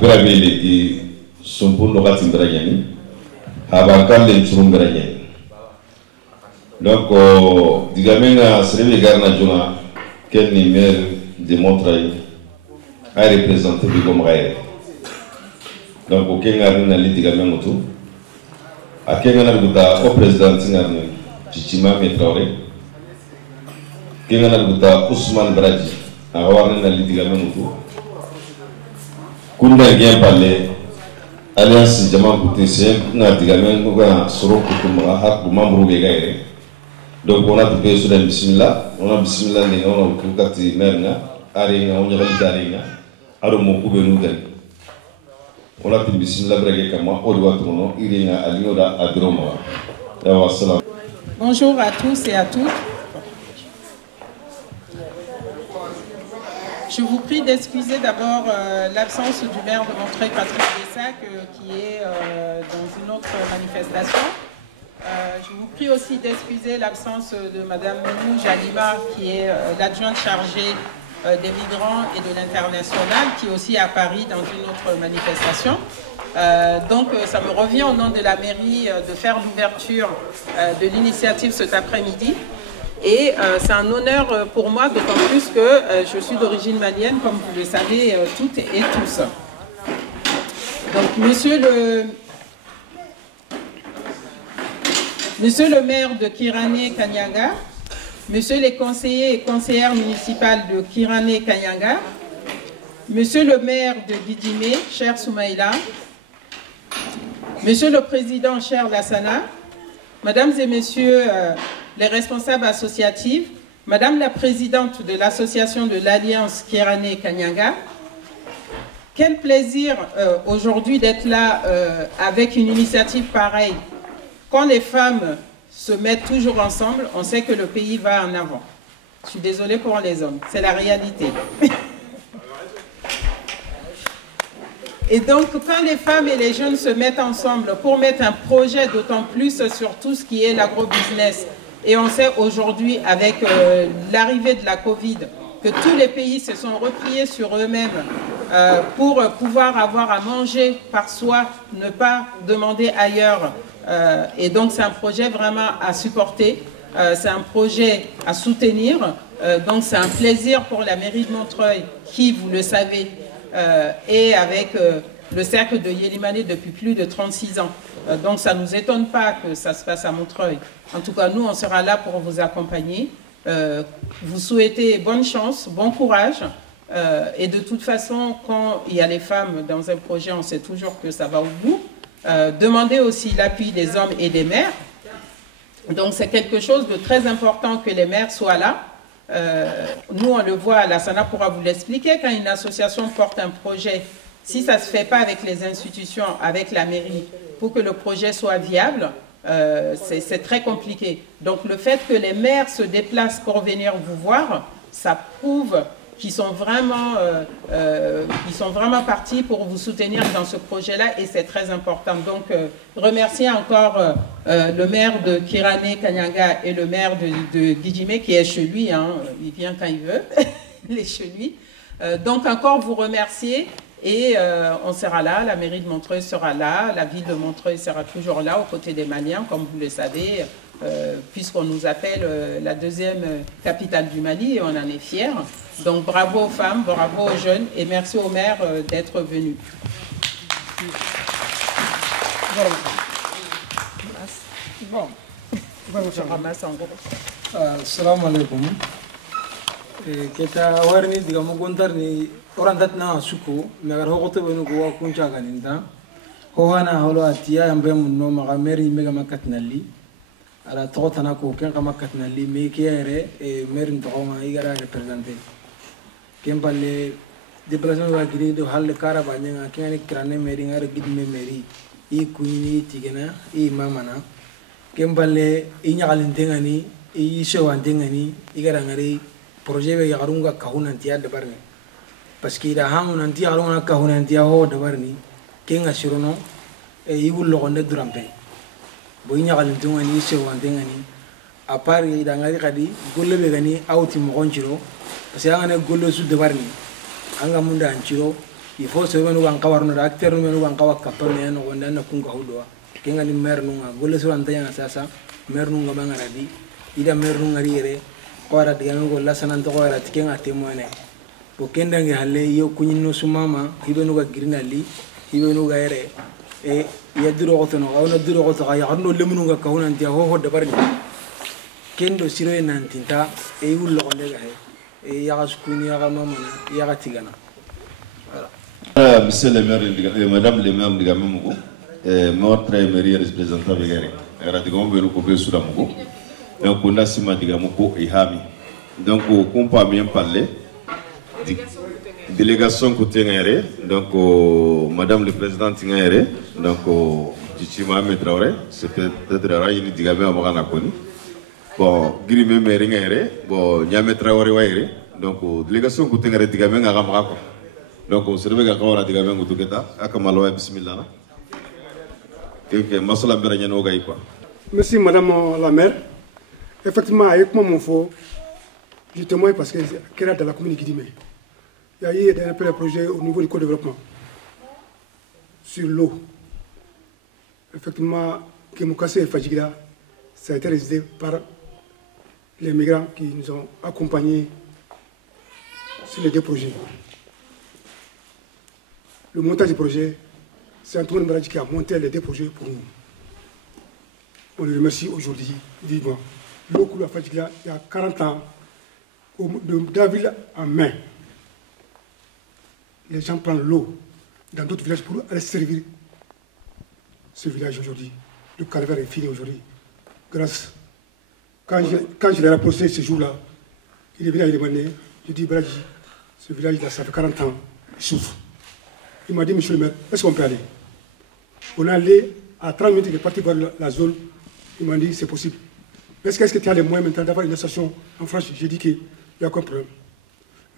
grabele di sumpundo kati mberanyani habakale mchuru mberanyani donc digamenga serebe garna jona quel numéro de Montreuil a représenté Bigo Mraire donc okenga na lidigamenga mutu akenga na buta au président ngarni Chichima Metraoré kenga na buta Ousmane Bradji awarna na lidigamenga mutu kunda ngien parler alliance jama kuté c'est na digamenga ko soro kutumba hak bu membre be gaire donc on a tout sur le bismillah on a bismillah ni on a kati merna aringa on yali daringa aro mo kubenu den on a tout bismillah brege kama o doit tourno iringa alioda adroma wa salam. Bonjour à tous et à toutes. Je vous prie d'excuser d'abord l'absence du maire de Montreuil, Patrick Dessac, qui est dans une autre manifestation. Je vous prie aussi d'excuser l'absence de Madame Mounou Jalima, qui est l'adjointe chargée des migrants et de l'international, qui est aussi à Paris dans une autre manifestation. Donc ça me revient au nom de la mairie de faire l'ouverture de l'initiative cet après-midi. Et c'est un honneur pour moi, d'autant plus que je suis d'origine malienne, comme vous le savez toutes et tous. Donc Monsieur le maire de Kirané Kanyanga, Monsieur les conseillers et conseillères municipales de Kirané Kanyanga, Monsieur le maire de Didimé, cher Soumaïla, Monsieur le président, cher Lassana, Mesdames et Messieurs les responsables associatifs, Madame la présidente de l'association de l'Alliance Kirané Kanyanga, quel plaisir aujourd'hui d'être là avec une initiative pareille. Quand les femmes se mettent toujours ensemble, on sait que le pays va en avant. Je suis désolée pour les hommes, c'est la réalité. Et donc, quand les femmes et les jeunes se mettent ensemble pour mettre un projet d'autant plus sur tout ce qui est l'agro-business, et on sait aujourd'hui avec l'arrivée de la Covid, que tous les pays se sont repliés sur eux-mêmes pour pouvoir avoir à manger par soi, ne pas demander ailleurs. Et donc c'est un projet vraiment à supporter, c'est un projet à soutenir. Donc c'est un plaisir pour la mairie de Montreuil qui, vous le savez, est avec le cercle de Yélimane depuis plus de 36 ans. Donc ça ne nous étonne pas que ça se passe à Montreuil. En tout cas, nous, on sera là pour vous accompagner. Vous souhaitez bonne chance, bon courage. Et de toute façon, quand il y a les femmes dans un projet, on sait toujours que ça va au bout. Demandez aussi l'appui des hommes et des mères. Donc c'est quelque chose de très important que les mères soient là. Nous, on le voit, Lassana pourra vous l'expliquer, quand une association porte un projet, si ça ne se fait pas avec les institutions, avec la mairie, pour que le projet soit viable, c'est très compliqué. Donc le fait que les maires se déplacent pour venir vous voir, ça prouve qu'ils sont vraiment partis pour vous soutenir dans ce projet-là et c'est très important. Donc, remercier encore le maire de Kirané Kanyanga et le maire de Didimé qui est chez lui, hein, il vient quand il veut, il est chez lui. Donc, encore vous remercier et on sera là, la mairie de Montreuil sera là, la ville de Montreuil sera toujours là aux côtés des Maliens, comme vous le savez, puisqu'on nous appelle la deuxième capitale du Mali et on en est fiers. Donc bravo aux femmes, bravo aux jeunes et merci aux maires d'être venus. Bon, je ramasse en gros. Assalamu alaikum. Kita warni diga mugontar ni orandat na suko nagar hokoto benu go kuncha ganinda. Hohana holo atia ambe munno magameri mega makatnali. Ala togotana ko ken kamakatnali mekiere e merin togoma igara representer. Kempalle déplacement wa gidi do halle kara banya kene krane meri ngare gidme meri I kuini tigena I mamana kempalle I nyagalintengani I shewantengani igara ngari projet be yagarunga kahunantia de barni parce que ida hamunantia garunga kahunantia ho de barni kenga sirono e igul logonde durampe bo nyagalintengani I shewantengani a part ida ngari kadi golle be gani auti mo gonchiro parce que angane gollo su de barni anga munda anchiro il faut se menu kan kawar no acteur no menu kan kawa kapane no wonda na kun ka hudo kenga ni mer no golle so anta yana sasa mer no ngama ngarabi ida mer no ngari yere qara diga no golla sanan to qara tikenga temone bo kenda ngi halle yo kunyino sumama hibe no ga girinali hibe no ga yere e yadiro gotono awna diro goto ga yarno lemunu ga kawna ntia ho dabarni kendo siro en tinta e wullo ko lega he e yaga sukuni yaga mamana yaga tigana voilà monsieur le maire et madame le maire diga memugo notre maire représentant begere era diga mo belu ko be sura mugo donc on a sima diga mugo e hami donc on peut bien parler délégation côté ngere donc madame le président ngere donc Chichi Mohamed Traoré c'est peut-être rayini diga be amana koni bon giri me mere ngere bon Niamé Traoré waire donc délégation côté ngere diga be ngaka mako donc serbe ga kawara diga be ngutu keta akamalo wa bismillah na que masala mbere nyano gay quoi. Merci madame la maire. Effectivement avec moi mon faux je témoigne parce que qu'elle est dans la commune Guidimé. Il y a eu un projet au niveau du co-développement sur l'eau. Effectivement, Kemoukase et Fadjigila, ça a été réalisé par les migrants qui nous ont accompagnés sur les deux projets. Le montage du projet, c'est Antoine Maradji qui a monté les deux projets pour nous. On le remercie aujourd'hui vivement. L'eau coule à Fadjigila il y a 40 ans, d'Aville en main. Les gens prennent l'eau dans d'autres villages pour aller servir ce village aujourd'hui. Le calvaire est fini aujourd'hui. Grâce. Quand je l'ai rapproché ce jour-là, il est venu à demander, je dis, Bradji, ce village, là, ça fait 40 ans, il souffre. Il m'a dit, monsieur le maire, est-ce qu'on peut aller? On est allé à 30 minutes, il est parti voir la zone. Il m'a dit, c'est possible. Est-ce que tu as les moyens maintenant d'avoir une station en France? J'ai dit qu'il n'y a aucun problème.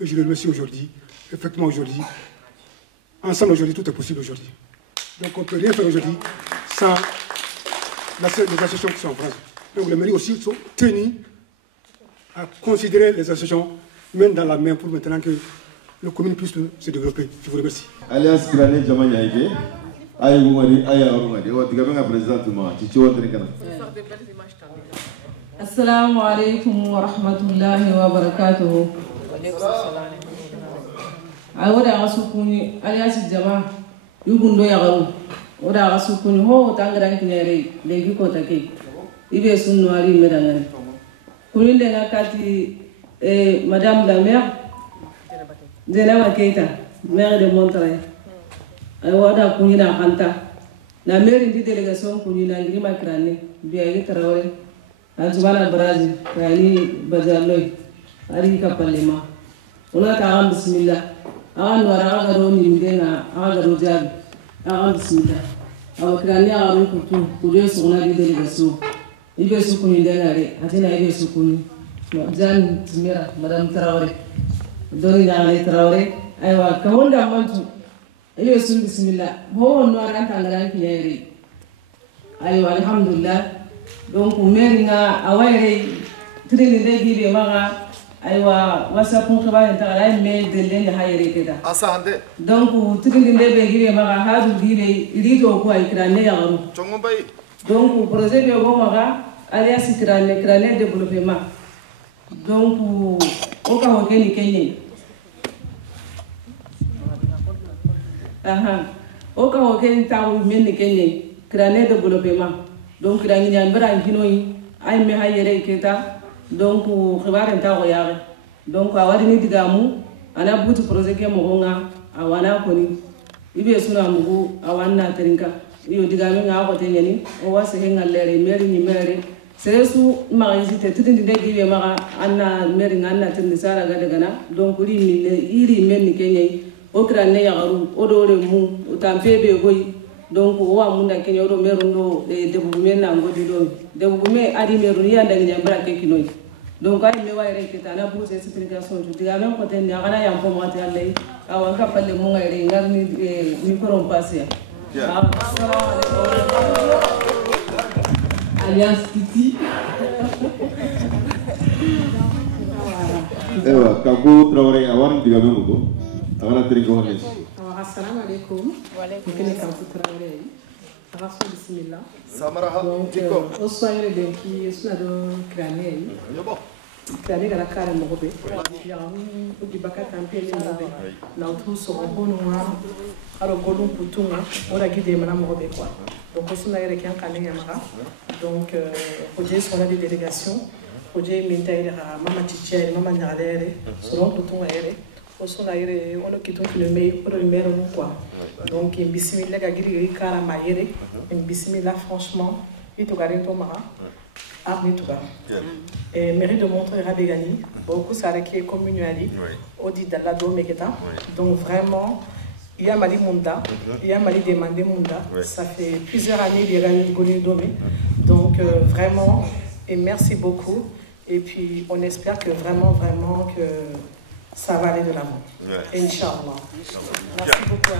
Et je le remercie aujourd'hui. Effectivement, aujourd'hui, ensemble aujourd'hui, tout est possible aujourd'hui. Donc on ne peut rien faire aujourd'hui sans les associations qui sont en France. Donc les mairies aussi sont tenues à considérer les associations, même dans la main, pour maintenant que la commune puisse se développer. Je vous remercie. Alliance Grané Djamanya Ike, Aïe Moumari, Aïe Aroumadi, ou Tigabanga présentement, Chichi Watrikana. Assalamu alaikum wa rahmatullahi wa barakatuh. Awoda asukuni alias jama yugundo yagaru oda asukuni ho tangran kinere legi ko take ibe sunno ari medangani kunile nakati madame la maire Zeynaba Keita maire de Monterrey awoda kunina kanta na maire di délégation kunina ngima krane biayi Traoré azumana Brazil yani bazaloy ari kapalema ona ta bismillah awan wara agaro ni mdenga agaro jabi awan bismillah awakirani agaro kutu kuje sona di délégation ibe sukuni ndengare atina ibe sukuni jan timira madame Traoré doni ngale Traoré aywa kawonda mantu ibe sun bismillah ho no aranta ngaran kiyeri aywa alhamdulillah donc meringa awayre trini de gibe maga aywa whatsapp ko ba ta ala mail de len ha yere keda asande donc trini de be gibe maga hadu gibe rido ko ay krane ya garu chongo bay donc projet be go maga alias krane développement donc o ka ho keni kenye o ka ho keni taw men kenye krane développement donc krane nyan bara nginoyi ay me ha yere keda donc xibaare nta ko yaare donc awadi ni digamu ana butu projet ke mo nga awana koni ibe suna mugu awanna terinka iyo digame nga ko tenyani o wase henga lere meri ni mere seresu ma yite tudindi de gibe ma anna meri nganna tindi sara ga daga na donc ri ni iri men ni kenyai o krane ya garu o do re mu o tampebe goyi donc o wa munda kenyo do meru ndo de bu men na ngodi do de bu me ari meru ya daga nyambra ke kinoi donc ay me wayre kita na pour explication to diga men ko ten ya kana yam ko mo ta lay awan ka palle mo ngayre ngar ni micro passer alias Titi ewa kabu Traoré awan diga men ko agana trinko hanes Assalamu alaikum. Wa alaikum bismillah. Samaraha. Donc, au soir, il y a qui sont dans Krané. Krané dans la carrière Morobé. Il y a un qui bakat un peu les Morobé. Là où tout se rebond noir. Alors, Golon Poutouma, on a guidé Madame Morobé quoi. Donc, on s'en a eu un Krané Yamara. Donc, aujourd'hui, on a des délégations. Aujourd'hui, Mintaïra, Maman Tiché, Maman Nardere, selon Poutouma Ere. On a eu un qui tombe le meilleur quoi. Donc, il bismillah gagiri kara maïre, il bismillah franchement, il te garde ton mara, arme tout et mérite de montrer Rabegani, beaucoup ça qui est communal, Odi Dalla Domegeta. Donc vraiment, il y a Mali Munda, il y a Mali demandé Munda, ça fait plusieurs années qu'il y a eu Goli Domé. Donc vraiment, et merci beaucoup. Et puis on espère que vraiment que ça va aller de l'avant. Inch'Allah. Merci beaucoup.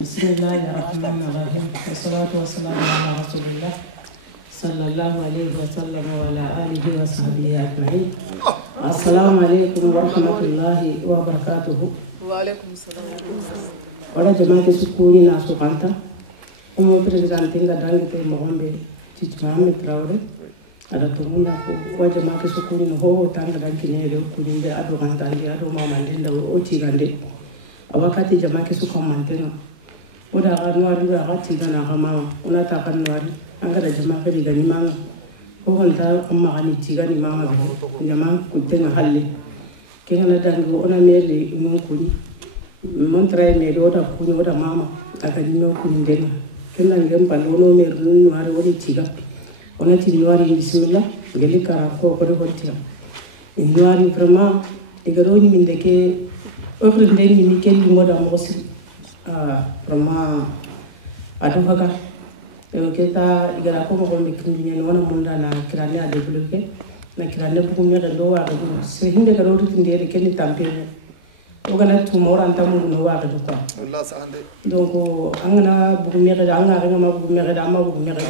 Bismillahirrahmanirrahim. Wassalatu wassalamu ala rasulillah. Sallallahu alayhi wa sallam wa ala alihi wa sahbihi ajma'in. Assalamu alaikum wa rahmatullahi wa barakatuhu. Wa alaikum salam. Wala jama'a ke sukuni na sukanta. Umu presidente nga dangi ke Mohambe Mohamed Traoré. Ada tumunda ko jama ke sukuni no ho tanga dan kinere ko nimbe ado gantandi ado mamande ndaw o tigande awakati jama ke sukamantena oda ganwari ba gati dana gama ona ta ganwari anga da jama ke diga ni mama ko honta amma gani tigani mama be jama ko tenga halle ke ngana dango ona mele mon kuni montre me do da kuni oda mama aka dino kuni den kenna ngem palono me runu wari woni tiga on a dit noir bismillah geli karako ko do tira noir vraiment e garo ni min deke offre ndeni ni ken mo da mo si vraiment adu faga e keta igara ko mo ko mi kindi ni wona munda na kirane a développer na kirane bu mi da do wa do se hinde garo to ndere ken tampe o gana tu mo ran tamu no wa do ta wallahi sahande donc angana bu mi da anga nga ma bu mi da ma bu mi da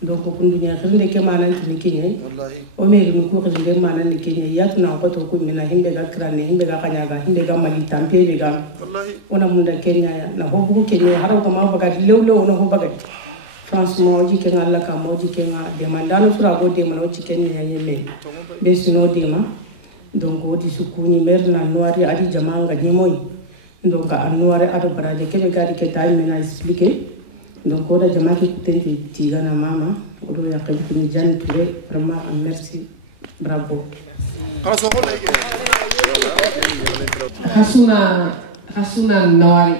donc kundunya khinde ke manan ni kenye wallahi o me ni ko khinde manan ni kenye yatu na ko to ko mina himbe ga krane himbe ga kanya ga himbe ga mali tampe be ga wallahi ona munda kenya na ho bu kenye haro ko ma baga lewlo ona ho baga franchement ji ke ngala ka mo ji ke nga demandano sura go de mano ci kenye ya yeme be sino de ma donc o di sukuni merna noiri adi jamanga ni moy donc an noiri ado barade ke be gari ke tay mena expliquer donc oda jama ki tenti tigana mama odo ya kay ni jan touré vraiment merci bravo hasuna noiri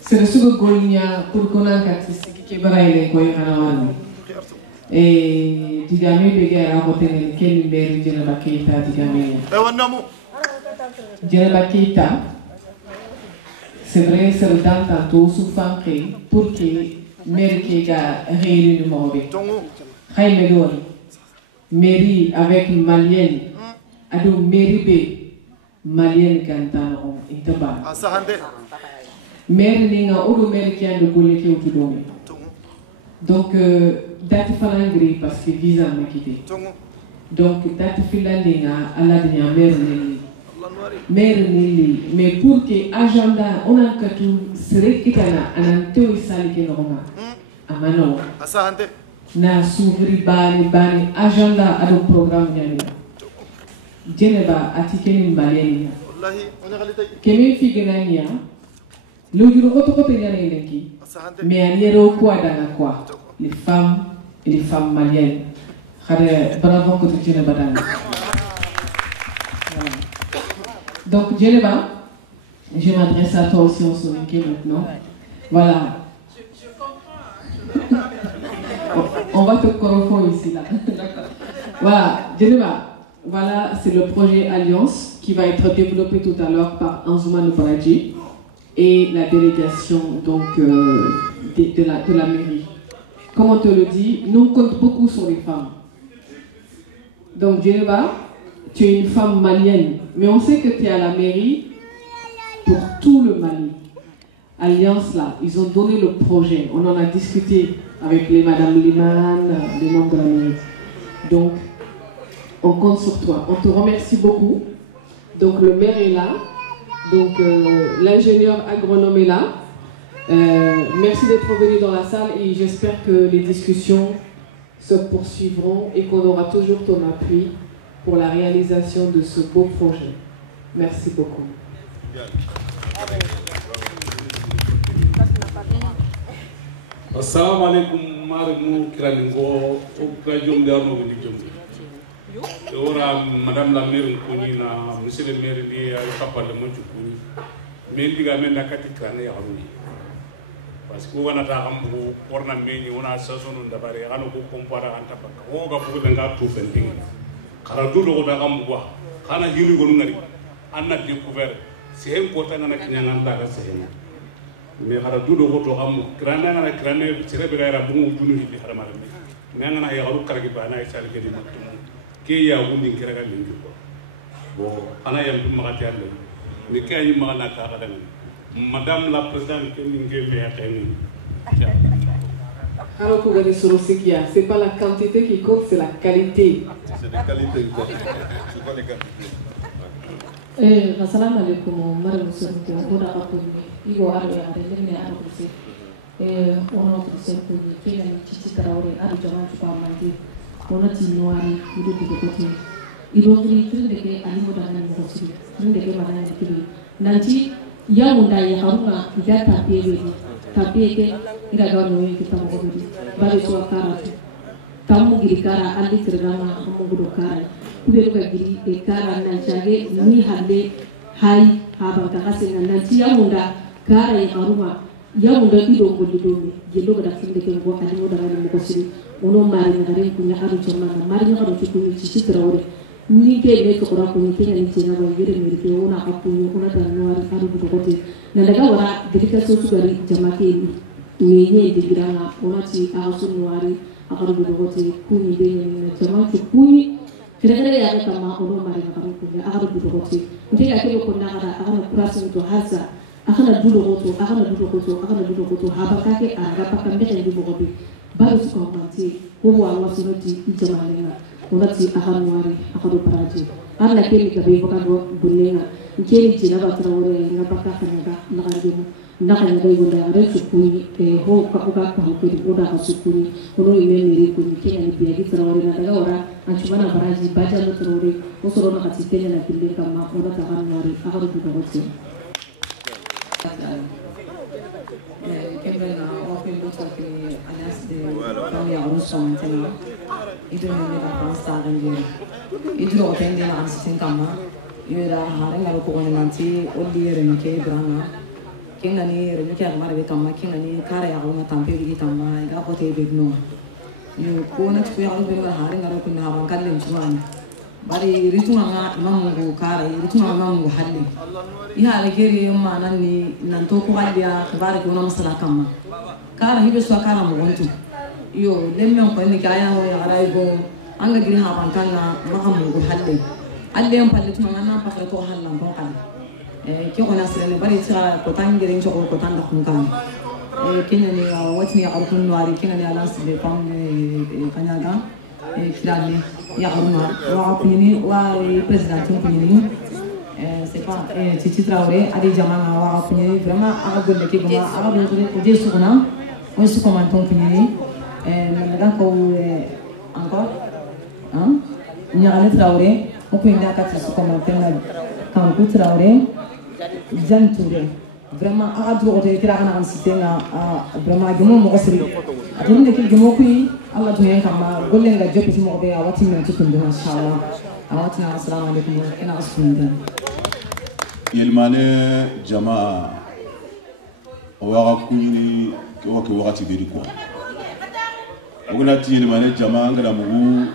c'est le sugo golnya pour konan katisi ke baraile ko yana et digame bege a hotel ken mberi Dieynaba Keita digame Dieynaba Keita c'est vrai c'est le temps tantôt souvent pour que mairie ga réuni le monde xayme do mairie avec malien ado mairie be malien gantano intaba mairie ninga odo mairie ki ando golle ke otudomi donc date falangri parce que visa m'a quitté donc date filandinga ala de mère nili mais pour que agenda on a que tout serait kitana ananto isali ke norma amano asante na s'ouvrir bani agenda ado programme nyani Dieynaba atikeni mbaleni wallahi on a kemi figenania le jour ko nyani neki mais aniero quoi dans quoi les femmes et les femmes maliennes. Bravo que tu Dieynaba dans. Donc Dieynaba, je m'adresse à toi aussi en soninké maintenant. Voilà. Je comprends. On va te correspondre ici là. Voilà, Dieynaba. Voilà, c'est le projet Alliance qui va être développé tout à l'heure par Anzoumane Baradji et la délégation donc de la mairie. Comme on te le dit, nous on compte beaucoup sur les femmes. Donc Dieynaba, tu es une femme malienne, mais on sait que tu es à la mairie pour tout le Mali. Alliance là, ils ont donné le projet. On en a discuté avec les Madame Liman, les membres de la mairie. Donc, on compte sur toi. On te remercie beaucoup. Donc le maire est là. Donc l'ingénieur agronome est là. Merci d'être venu dans la salle et j'espère que les discussions se poursuivront et qu'on aura toujours ton appui pour la réalisation de ce beau projet. Merci beaucoup. Assalamu alaikum marmu kiraningookrajum darno dijum. Ora madame la maire koni na monsieur le maire di kapal mo chukuni. Men diga men nakati krane ya haruni. Parce que wana ta hambu orna meni wana sasonu ndabare anu ko kompara anta pakka. O ga ko danga tu fending. Kara du do da hambu wa. Kana hiru gonu ngari. Anna découvert. C'est important na kinyanga ndaga sehena. Mais hara dudo goto am granda na grande sirebe gara bungu dunu hidi hara marami nganga na ya garu karagi bana isa le kedi matum ke ya wundi kiraga lingi ko bo ana yam dum magati alle ni kay yi magana ka kada madame la présidente ke ninge be ateni alors pour gagner sur ce qu'il y a c'est pas la quantité qui compte c'est la qualité c'est la qualité qui compte c'est pas les quantités assalamu alaikum madame Sonko oda akoni igo aro ya relene aro kuse ono kuse ko ni kila ni chichi tarawore aro jama kwa mandi ono tinwari ido dikoti ido ri trinde ke ani modana ni kosiri trinde ke mana ni kiri nanti ya munda ya haruna ya tapi ke ira ga no yi kita mo gudi bari so kara kamu giri kara andi tirama mo gudo kara kubero ga giri e kara na jage ni hande hai haba ka kasenga nanti ya munda kara ya haruma ya munda ido ngolido jelo ga trinde ke go ani modana ni kosiri ono mari ngare kunya aro choma mari ngaro tukuni chichi tarawore ni ke ne ko ra ko ni ke ni chena ba yere mi ke ona apunyo ona ta nuari aro ko kote na daga wara dedika so su gari jamake ni nye digirana ona ti aso nuari akaro ko kote kuni de ni jama ku kuni kire ya ka ma ono mari ngaro kunya akaro ko kote ndi ya ke ko na kada akaro kurasi to hasa akana dudo koto haba kake ara paka mbete ndi bogobe baru su ko manti ko wa sunati jamale onati ahanwari akado paraji alla kemi kabe bokado bulenga nkeli jina batrawore ngapaka kanaga nakandimo nakanya dai gonda are sukuni ho kapuka ko ko oda ka sukuni ono ime mere ko nkeli ni biagi trawore na daga ora anchumana paraji baja no trawore osoro na katitenya na kille kama ona tahanwari akado bukote Kembali na wakil doktor ke alias de kami harus somentena itu memang apa dia itu loh pendek na ansin kama yura hari ngaru ko nanti odi renke branga kengani renke agmar be kama kengani kare ya ngoma tampe di kama ga ko te bedno yu ko na tu ya ngaru hari ngaru ko na wan kalle msuan bari rituma mamungu kare rituma mamungu halle ya legeri yoma nani nanto ko halia bari ko na masala kama kara hibe so kara mo wontu yo lemme ko ni kaya ho ya raigo anga giri ha bankanga mamungu halle alle am palle tuma na pa ko halla bon kan ki ko na sere bari ta ko tangere ko tanda kun kan kenya ni watni ya arkun wari kenya ni alas be pam kanyaga kirani ya aruma wa kunini wa president kunini c'est pas Titi Traoré adi jamana wa kunini vraiment aga golle ke goma aga be ko je sukuna on se commenton kunini nanda ko encore hein nyale Traoré on peut inda ka su commenter na kan ku Traoré Jean Touré vraiment aga droit de kira kana ansite na vraiment gemo mo ko siri adinde ke gemo ku Allah to hen kama golle nga jopi mo be awati men tukundu inshallah awati na assalamu alaikum ina asunda yelmane jamaa waga kuni ko ke wakati beri ko ogna ti yelmane jamaa ngala mugu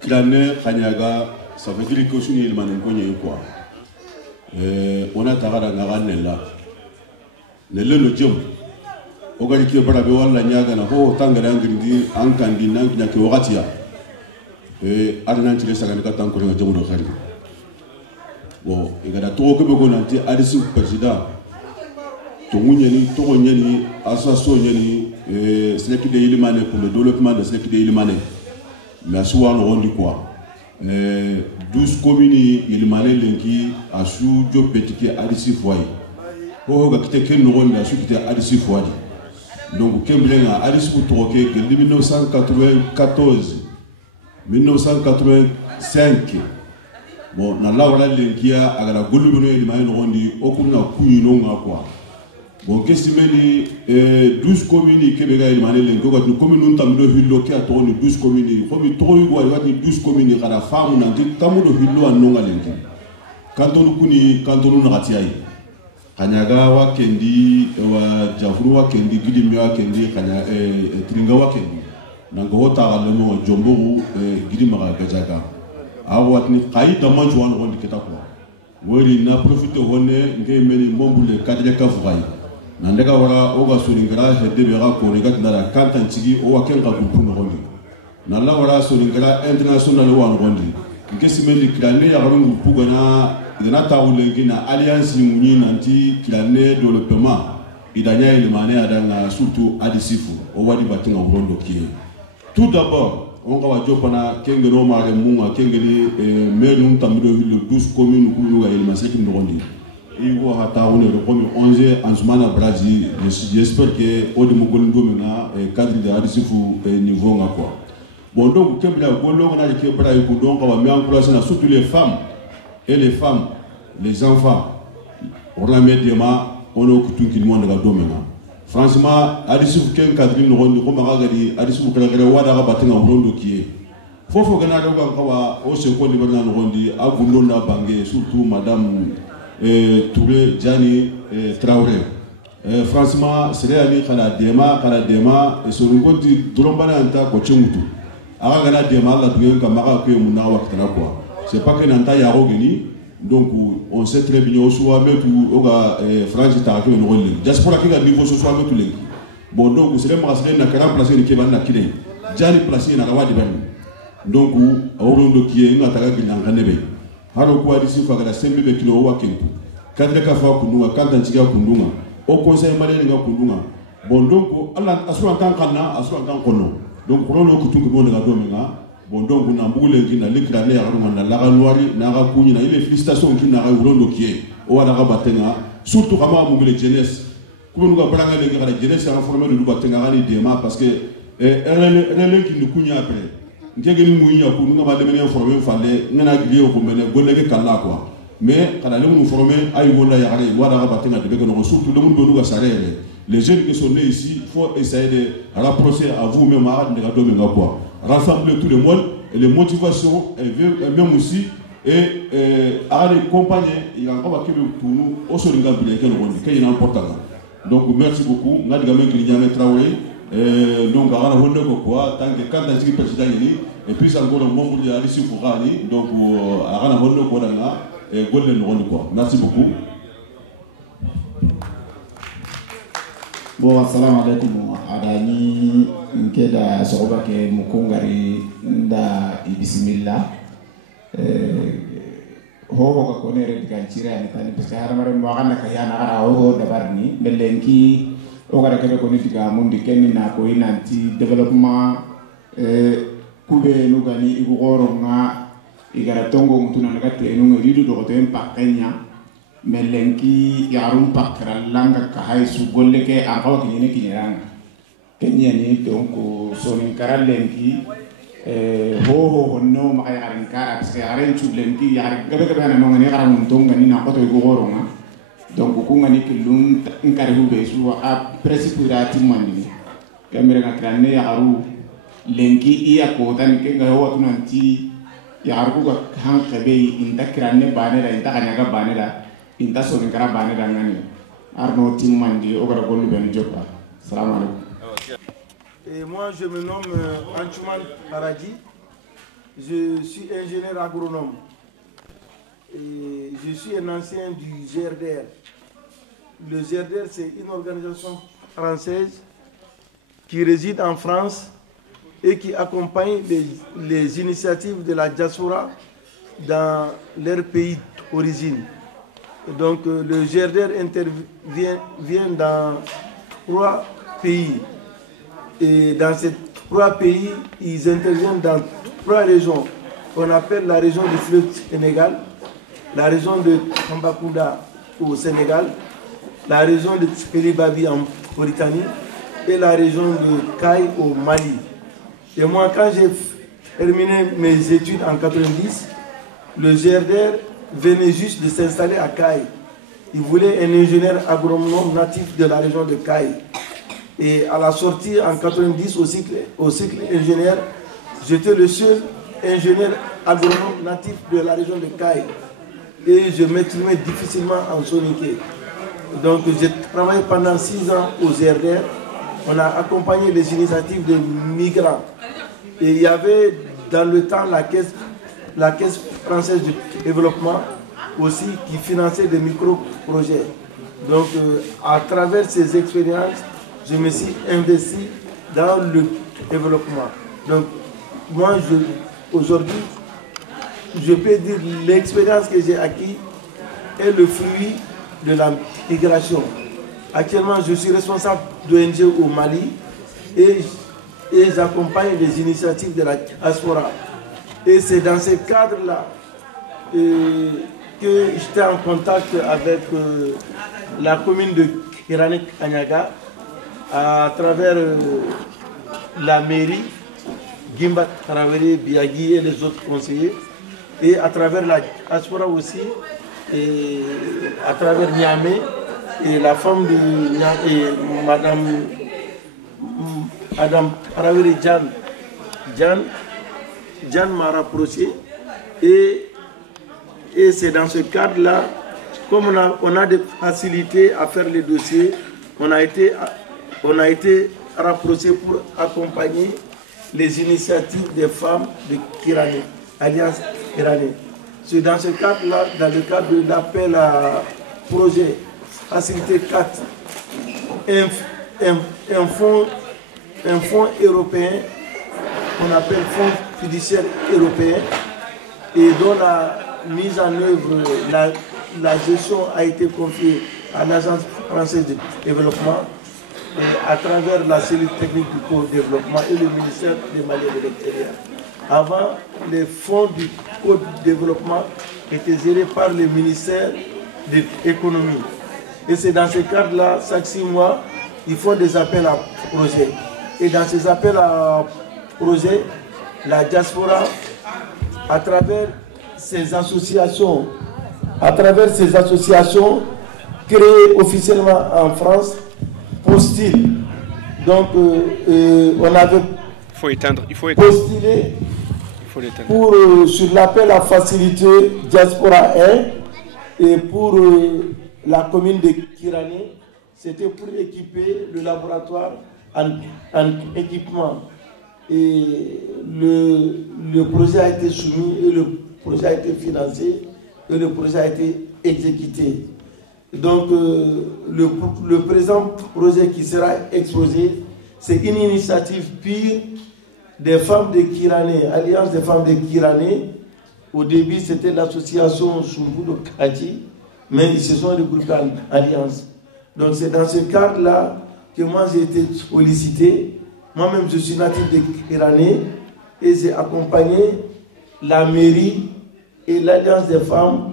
klane khanyaga ça veut dire que suni yelmane ko nyi quoi on a tagara ngaganella nelle lo jom ogani ke bara be walla nyaga na ho tangara ngindi ankandi nangi nyake wakati ya adnan ci saga ka tan ko nga jamono xari bon igada to ko be ko nanti adisu président to munyani to ko nyani asaso nyani seleki de ilimane pour le développement de seleki de ilimane mais souvent on dit quoi 12 communes il mané lenki asu jo petike adisi foyi ko ga kite ken no gonda asu kite adisi foyi donc kemblenga adisi bu troke que 1995 bon na lawra lenkia agara gollu no il mané no gondi okuna kunyi no ngakwa bon kesimeli 12 communes ke bega il mané lenki ko tu commune ntamdo hillo ke atoni 12 communes ko mi toyi go wati 12 communes kada famu na tamudo hillo anonga lenki kantonu kuni kantonu na gatiai kanyaga wa kendi wa jafuru wa kendi gidimi wa kendi kanya tringa wa kendi nanga hota galemo jombogu gidima ga gajaga awatni qaida manju wan gondi ketakwa wori na profite honne ngey meni mombule kadja ka fugai nandega wara oga solingara hedebe ga ko nega tindara kantan chigi o waken ga groupe no gondi nalla wara solingara international wan gondi ngesimeli krane ya garungu pugana ina tawule gina alliance munyi nanti krane développement idanya ilimane adanga surtout adisifu o wadi batinga urondo kiye tout d'abord on va jopana kengeno mare munga kengeli menu tamdo ville 12 communes kulu ga ilma sekim ndondi iwo hata on est comme 11 en semaine à Brazil j'espère que au de mongol ndomena cadre de adisifu niveau nga quoi bon donc kembla golo na ke bra ko donc on va mettre en place surtout les femmes et les enfants on la met dema on a tout qui monde ga domena franchement adisifu ken cadre no gondi ko maga gadi adisifu kala kala wada ga batinga rondo kiye fofo gana do ga kawa o se ko ni bana no gondi agundo na bangue surtout madame Touré Diani Traoré franchement c'est ali kala dema et so ngoti drombana anta ko chemutu aga gana dema la duyen ka maga ko muna wakta quoi c'est pas que nanta ya rogeni donc on sait très bien soit mettre oga France ta ko no golle diaspora ki ga niveau so soit mettre lengi bon donc c'est le marasle na kara placer ni keba na kile jani placer na rawadi ban donc awrondo kiye ngata ga gilan kanebe haro ko adisi fa ga sembe be kilo wa kentu kadre ka fa kununga kanta ntiga kununga au conseil malien nga kununga bon donc Allah asura tan kanna asura tan kono donc ko lo kutu ko nga do menga bon donc na mbule ngina likrane ya runga na la noiri na ga kunyi na ile félicitations ngina ga urondo kiye o wala ga batenga surtout kama mbule jeunesse ko nga branga le ga jeunesse ya formé de batenga ga ni dema parce que elle qui nous kunya après ngege ni munya ko nga ba demene formé fallait ngana giyo ko mene golege kala quoi mais quand on nous forme à Iwola Yare, surtout le monde de nous les jeunes qui sont nés ici, il faut essayer de rapprocher à vous-même rassembler tout le monde et les motivations et même aussi et à les accompagner. Il y a encore qui nous au Solinga qui est important. Donc merci beaucoup. Nous avons travaillé. Donc à la honte quoi tant que quand on dit président et puis encore un membre de la Russie Fourani donc à la honte quoi et Golden Ronde quoi. Merci beaucoup. Bon, assalamu alaikum. Adani nkeda soba ke mukungari nda bismillah. Ho ka konere dikanchira ni tani pesa haramare mwagana kayana ara ho dabarni melenki o gara kebe koni diga mundi kenni na ko inanti development kube nugani igoro nga igara tongo mutuna ngate enu ngiridu do to empakenya melenki yarum pakra langa ka haisu golle ke akaw kinyene kinyeranga kenya ni donc sonin karalenki ho no ma yarin kara parce que yarin chulenki yar gabe gabe na ngani gara mun tonga ni na ko to igoro nga donc ko ngani kilun nkari hu besu a principe rati mandi kamera na krane yaru lenki iya ko tan ke ga ho tunanti yaru ga han kabe inda krane banera inda kanyaga banera inda so ngara banera ngani arno timandi o gara golu ben joppa assalamu alaikum. Et moi je me nomme Anchouman Paradis, je suis ingénieur agronome et je suis un ancien du GRDR. Le GRDR c'est une organisation française qui réside en France et qui accompagne les initiatives de la diaspora dans leur pays d'origine. Donc le GRDR intervient dans 3 pays. Et dans ces 3 pays, ils interviennent dans 3 régions. qu'on appelle la région du fleuve Sénégal, la région de Tambacounda au Sénégal, la région de Tsipeli-Babi en Mauritanie et la région de Caille au Mali. Et moi, quand j'ai terminé mes études en 90, le GRDR venait juste de s'installer à Caille. Il voulait un ingénieur agronome natif de la région de Caille. Et à la sortie en 90 au cycle ingénieur, j'étais le seul ingénieur agronome natif de la région de Caille. Et je m'exprimais difficilement en soniqué. Donc j'ai travaillé pendant 6 ans au GRDR. On a accompagné les initiatives de migrants. Et il y avait dans le temps la caisse française de développement aussi qui finançait des micro-projets. Donc à travers ces expériences, je me suis investi dans le développement. Donc moi aujourd'hui, je peux dire l'expérience que j'ai acquise est le fruit de la migration. Actuellement, je suis responsable d'ONG au Mali et j'accompagne les initiatives de la diaspora. Et c'est dans ce cadre-là que j'étais en contact avec la commune de Kirané-Kanyaga à travers la mairie, Gimba Tarawere, Biagui et les autres conseillers, et à travers la diaspora aussi, et à travers Niamey, et la femme de Niamey, Madame Adam Tarawere Jan m'a rapproché, et c'est dans ce cadre-là, comme on a des facilités à faire les dossiers, on a été rapproché pour accompagner les initiatives des femmes de Kirané, Alliance Kirané. C'est dans ce cadre-là, dans le cadre de l'appel à projet Facilité 4, un fonds européen qu'on appelle Fonds fiduciaire européen et dont la mise en œuvre, la gestion a été confiée à l'Agence française de développement à travers la cellule technique du co-développement et le ministère des Maliens de l'Intérieur. Avant, les fonds du co-développement étaient gérés par le ministère de l'économie. Et c'est dans ce cadre-là, chaque 6 mois, ils font des appels à projets. Et dans ces appels à projets, la diaspora, à travers ces associations créées officiellement en France, postule. Donc, on avait postulé sur l'appel à faciliter Diaspora 1 et pour la commune de Kirané, c'était pour équiper le laboratoire en équipement. Et le projet a été soumis et le projet a été financé et le projet a été exécuté. Donc le présent projet qui sera exposé, c'est une initiative pure des femmes de Kirané, Alliance des femmes de Kirané. Au début, c'était l'association Soumbou de Kadi, mais ils se sont regroupés en alliance. Donc c'est dans ce cadre-là que moi j'ai été sollicité. Moi-même, je suis natif de Kirané et j'ai accompagné la mairie et l'Alliance des femmes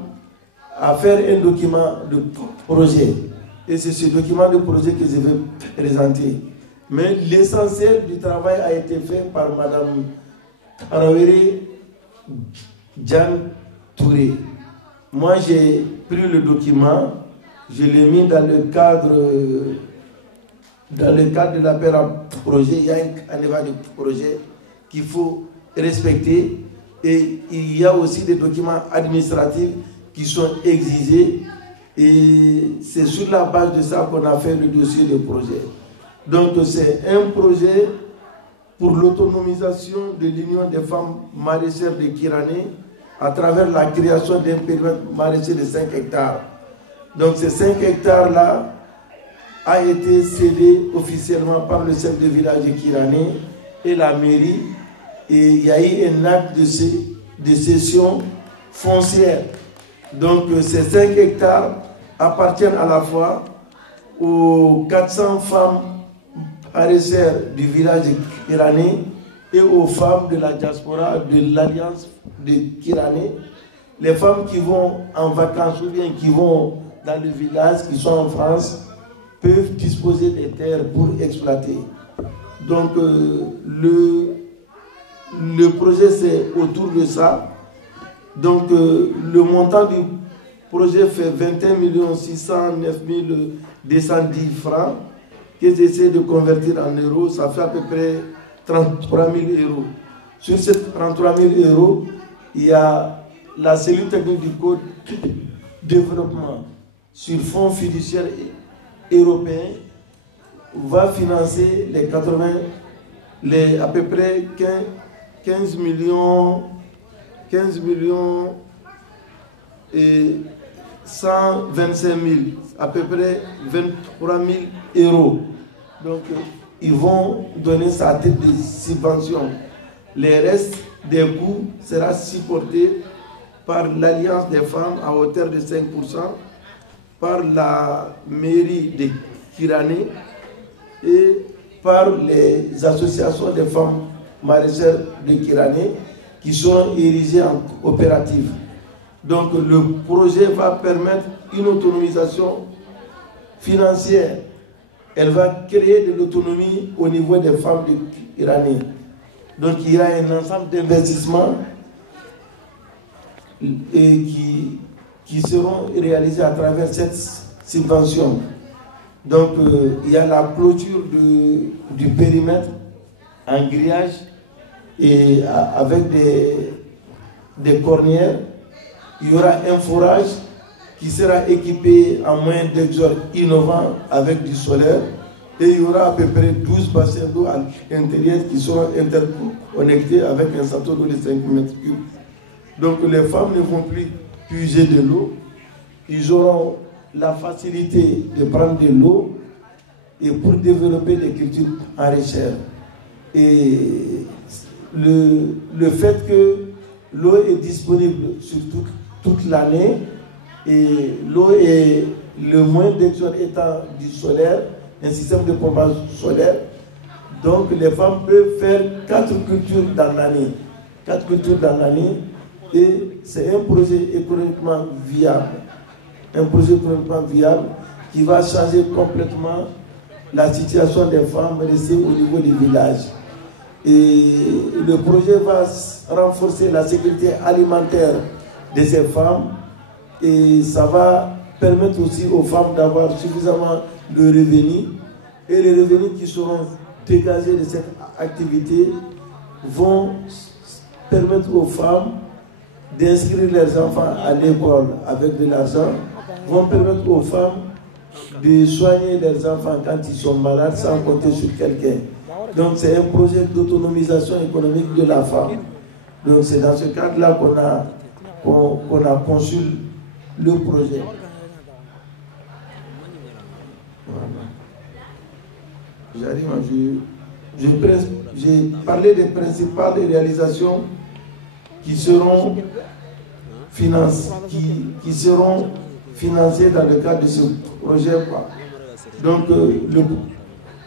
à faire un document de projet. Et c'est ce document de projet que je vais présenter. Mais l'essentiel du travail a été fait par Madame Tarawere Jan Touré. Moi, j'ai pris le document, je l'ai mis dans le cadre de l'appel à projet. Il y a un canevas de projet qu'il faut respecter et il y a aussi des documents administratifs qui sont exigés et c'est sur la base de ça qu'on a fait le dossier de projet. Donc c'est un projet pour l'autonomisation de l'Union des femmes maraîchères de Kirané à travers la création d'un périmètre maraîcher de 5 hectares. Donc ces 5 hectares-là a été cédé officiellement par le chef de village de Kirané et la mairie. Et il y a eu un acte de cession foncière. Donc ces 5 hectares appartiennent à la fois aux 400 femmes maraîchères du village de Kirané et aux femmes de la diaspora de l'Alliance de Kirané. Les femmes qui vont en vacances ou bien qui vont dans le village, qui sont en France, peuvent disposer des terres pour exploiter. Donc le projet c'est autour de ça. Donc le montant du projet fait 21 609 210 francs que j'essaie de convertir en euros. Ça fait à peu près 33 000 euros. Sur ces 33 000 euros, il y a la cellule technique du code développement sur fonds fiduciaires européens va financer à peu près 15 millions et 125 000, à peu près 23 000 euros. Donc, ils vont donner ça à titre de subvention. Les restes des coûts sera supporté par l'Alliance des femmes à hauteur de 5%, par la mairie de Kirané et par les associations des femmes maraîchères de Kirané qui seront érigées en coopérative. Donc le projet va permettre une autonomisation financière. Elle va créer de l'autonomie au niveau des femmes de Kirané. Donc il y a un ensemble d'investissements qui seront réalisés à travers cette subvention. Donc il y a la clôture du périmètre en grillage et avec des cornières. Il y aura un forage qui sera équipé en moyens d'exor innovants avec du solaire. Et il y aura à peu près 12 bassins d'eau à l'intérieur qui seront interconnectés avec un château d'eau de 5 mètres cubes. Donc les femmes ne vont plus puiser de l'eau. Ils auront la facilité de prendre de l'eau et pour développer des cultures enrichères. Et le fait que l'eau est disponible sur toute l'année et l'eau est le moyen d'exor étant du solaire, un système de pompage solaire. Donc les femmes peuvent faire 4 cultures dans l'année. 4 cultures dans l'année. Et c'est un projet économiquement viable. Un projet économiquement viable qui va changer complètement la situation des femmes restées au niveau des villages. Et le projet va renforcer la sécurité alimentaire de ces femmes et ça va permettre aussi aux femmes d'avoir suffisamment de revenus. Et les revenus qui seront dégagés de cette activité vont permettre aux femmes d'inscrire leurs enfants à l'école avec de l'argent, vont permettre aux femmes de soigner leurs enfants quand ils sont malades sans compter sur quelqu'un. Donc c'est un projet d'autonomisation économique de la femme. Donc c'est dans ce cadre-là qu'on a conçu le projet. Voilà. J'ai parlé des principales réalisations qui seront financées dans le cadre de ce projet. Donc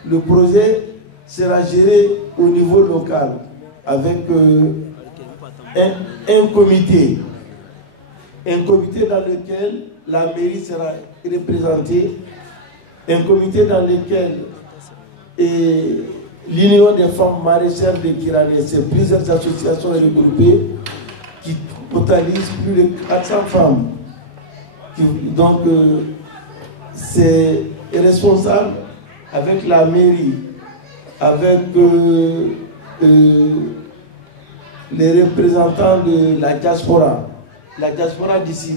le projet sera géré au niveau local avec un comité dans lequel la mairie sera représentée, un comité dans lequel l'Union des femmes maraîchères de Kirané, c'est plusieurs associations regroupées qui totalisent plus de 400 femmes. Donc c'est responsable avec la mairie, avec les représentants de la diaspora. La diaspora d'ici,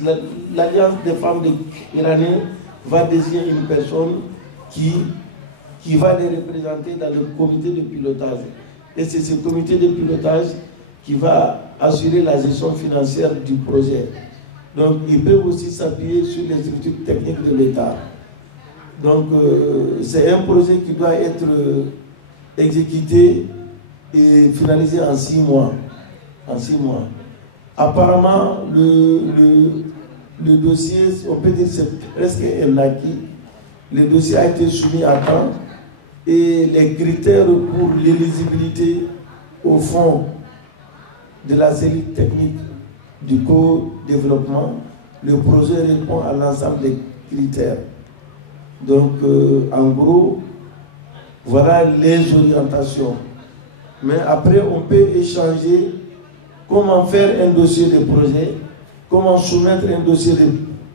l'Alliance des femmes de Kirané va désigner une personne qui va les représenter dans le comité de pilotage. Et c'est ce comité de pilotage qui va assurer la gestion financière du projet. Donc ils peuvent aussi s'appuyer sur les structures techniques de l'État. Donc c'est un projet qui doit être exécuté et finalisé en 6 mois. En 6 mois. Apparemment, le dossier, on peut dire que c'est presque un acquis. Le dossier a été soumis à temps et les critères pour l'éligibilité au fond de la cellule technique du co-développement, le projet répond à l'ensemble des critères. Donc, en gros, voilà les orientations. Mais après, on peut échanger comment faire un dossier de projet, comment soumettre un dossier de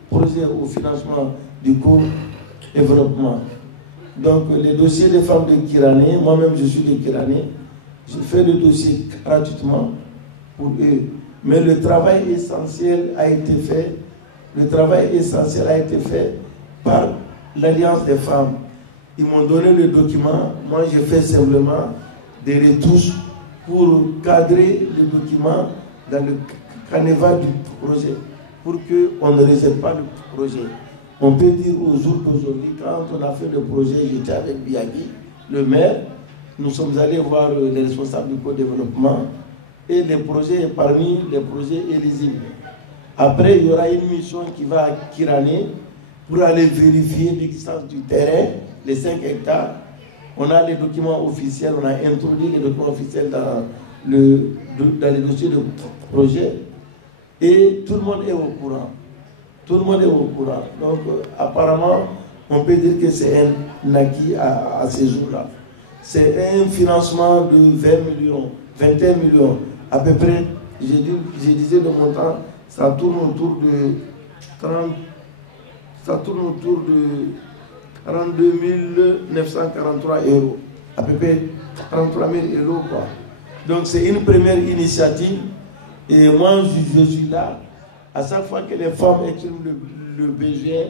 projet au financement du co-développement. Donc, les dossiers des femmes de Kirané, moi-même je suis de Kirané, je fais le dossier gratuitement pour eux. Mais le travail essentiel a été fait. Le travail essentiel a été fait par l'Alliance des femmes. Ils m'ont donné le document. Moi, j'ai fait simplement des retouches pour cadrer le document dans le canevas du projet, pour qu'on ne rejette pas le projet. On peut dire au jour d'aujourd'hui, quand on a fait le projet, j'étais avec Biagui, le maire, nous sommes allés voir les responsables du co-développement et les projets, parmi les projets éligibles. Après, il y aura une mission qui va à Kirané pour aller vérifier l'existence du terrain, les 5 hectares. On a les documents officiels, on a introduit les documents officiels dans les dossiers de projet et tout le monde est au courant. Tout le monde est au courant. Donc, apparemment, on peut dire que c'est un acquis à ces jours-là. C'est un financement de 20 millions, 21 millions, à peu près. Je disais le montant, ça tourne autour de 42 943 €, à peu près 33 000 €, quoi. Donc c'est une première initiative et moi je suis là à chaque fois que les femmes expriment le besoin,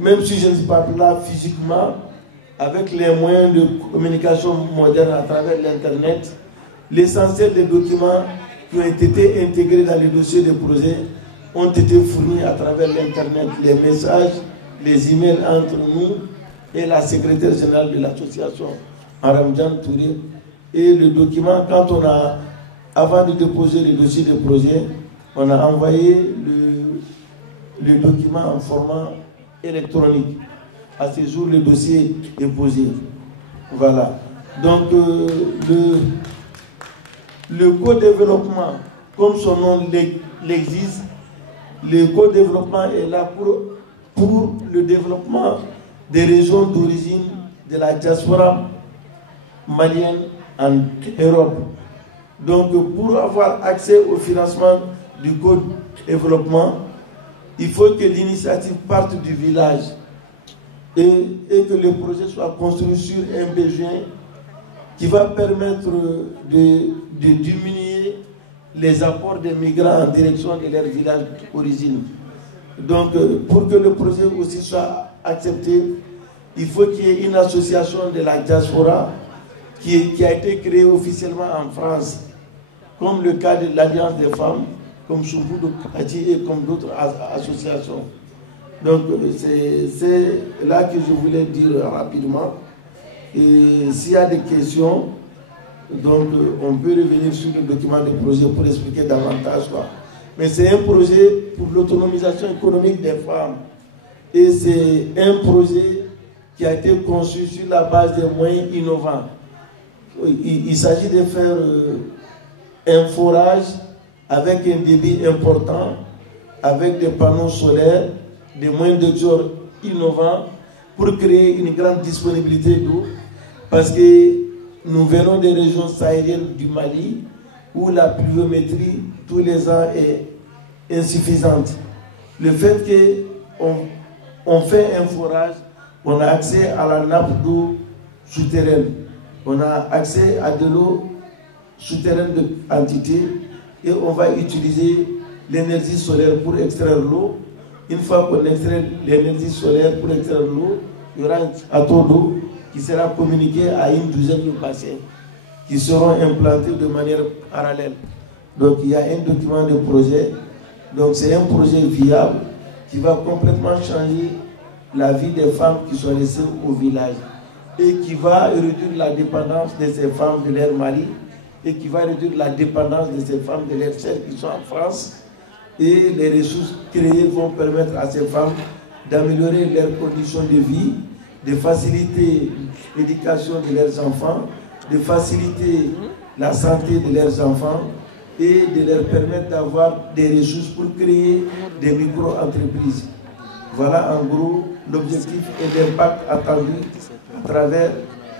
même si je ne suis pas là physiquement, avec les moyens de communication modernes à travers l'internet, l'essentiel des documents qui ont été intégrés dans les dossiers de projet ont été fournis à travers l'internet, les messages, les emails entre nous et la secrétaire générale de l'association, Aramjan Touré. Et le document, avant de déposer le dossier de projet, on a envoyé le document en format électronique. À ce jour, le dossier est posé. Voilà. Donc, le co-développement, comme son nom l'exige, le co-développement est là pour le développement des régions d'origine de la diaspora malienne en Europe. Donc, pour avoir accès au financement du co-développement, il faut que l'initiative parte du village et que le projet soit construit sur un besoin qui va permettre de diminuer les apports des migrants en direction de leur village d'origine. Donc, pour que le projet aussi soit accepté, il faut qu'il y ait une association de la diaspora qui a été créée officiellement en France, comme le cas de l'Alliance des femmes, comme Souboudou Kadi et comme d'autres associations. Donc, c'est là que je voulais dire rapidement. Et s'il y a des questions, donc, on peut revenir sur le document de projet pour expliquer davantage. Mais c'est un projet pour l'autonomisation économique des femmes. Et c'est un projet qui a été conçu sur la base des moyens innovants. Il s'agit de faire un forage avec un débit important, avec des panneaux solaires, des moyens de jour innovants pour créer une grande disponibilité d'eau. Parce que nous venons des régions sahéliennes du Mali où la pluviométrie tous les ans est insuffisante. Le fait qu'on fait un forage, on a accès à la nappe d'eau souterraine. On a accès à de l'eau souterraine de quantité et on va utiliser l'énergie solaire pour extraire l'eau. Une fois qu'on extrait l'énergie solaire pour extraire l'eau, il y aura un château d'eau qui sera communiqué à une douzaine de bassins qui seront implantés de manière parallèle. Donc il y a un document de projet. Donc c'est un projet viable qui va complètement changer la vie des femmes qui sont laissées au village et qui va réduire la dépendance de ces femmes de leur mari et qui va réduire la dépendance de ces femmes de leurs sœurs qui sont en France. Et les ressources créées vont permettre à ces femmes d'améliorer leurs conditions de vie, de faciliter l'éducation de leurs enfants, de faciliter la santé de leurs enfants et de leur permettre d'avoir des ressources pour créer des micro-entreprises. Voilà en gros l'objectif et l'impact attendu à travers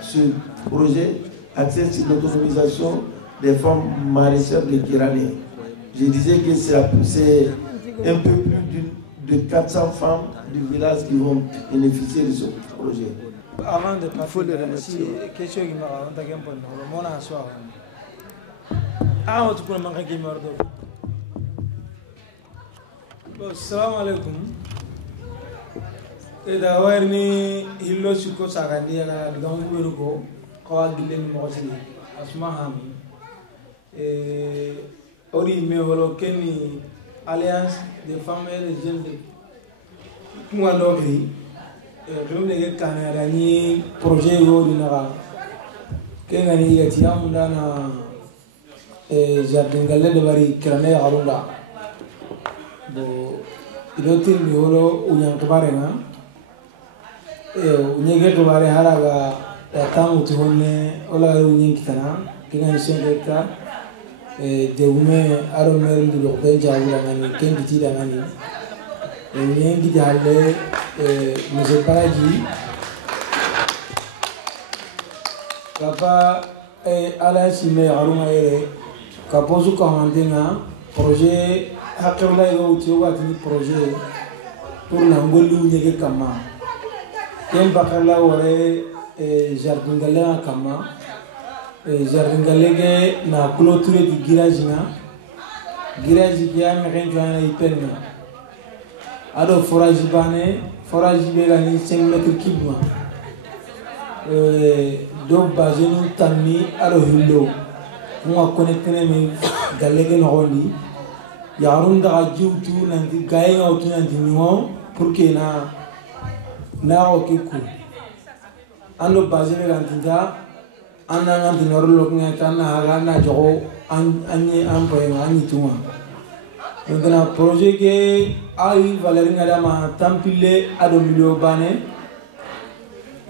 ce projet axé sur l'autonomisation des femmes maraîchères de Kirané. Je disais que c'est un peu plus de 400 femmes du village qui vont bénéficier de ce projet. Avant de partir, si question qui m'a rendu compte, on a un soir. Ah, on te peut manquer qui m'a rendu. Bon, salam alaikum. Et d'ailleurs, ni il le succo sagandi à la grande bureau, quoi qu'il ait mangé, asma hami. Et ori me holo keni alliance des femmes et des jeunes de Mouandogri. Comme les Canadiens, ni projet au Dinara. Kengani yatiam dana jardin galet de bari Kirané Arunda. Bo ilotin miolo unyang kabarena. Unyege kabare haraga tamu tuhone ola unyeng kitana. Kengani sengeka deume aro merin di lokten jawula ngani kengi tida ngani. Unyeng kitale Monsieur Paradji, Papa Alain Simé Aruma Kaposu Kamandena, projet Hakela Youtioga projet pour l'Angolou Nege Kama. Kem Bakala Ore Jardin Galera Kama, Jardin Galege na clôture du Girajina, Girajia Merenjoana Ipenna. Ado forage bane, forage begani 5 mètres cubes. Do bazenu tanmi ado hillo. Moi connecté me galege nogondi. Yarunda ajutu nanti gayenga utu nanti niwo pour que na okeku. Ando bazenu begantinda anda nanti norlo ngata haga na jogo anye ampoyenga anyi tuma. Maintenant projet que ayi Valérie Ngadama tampile ado milio bane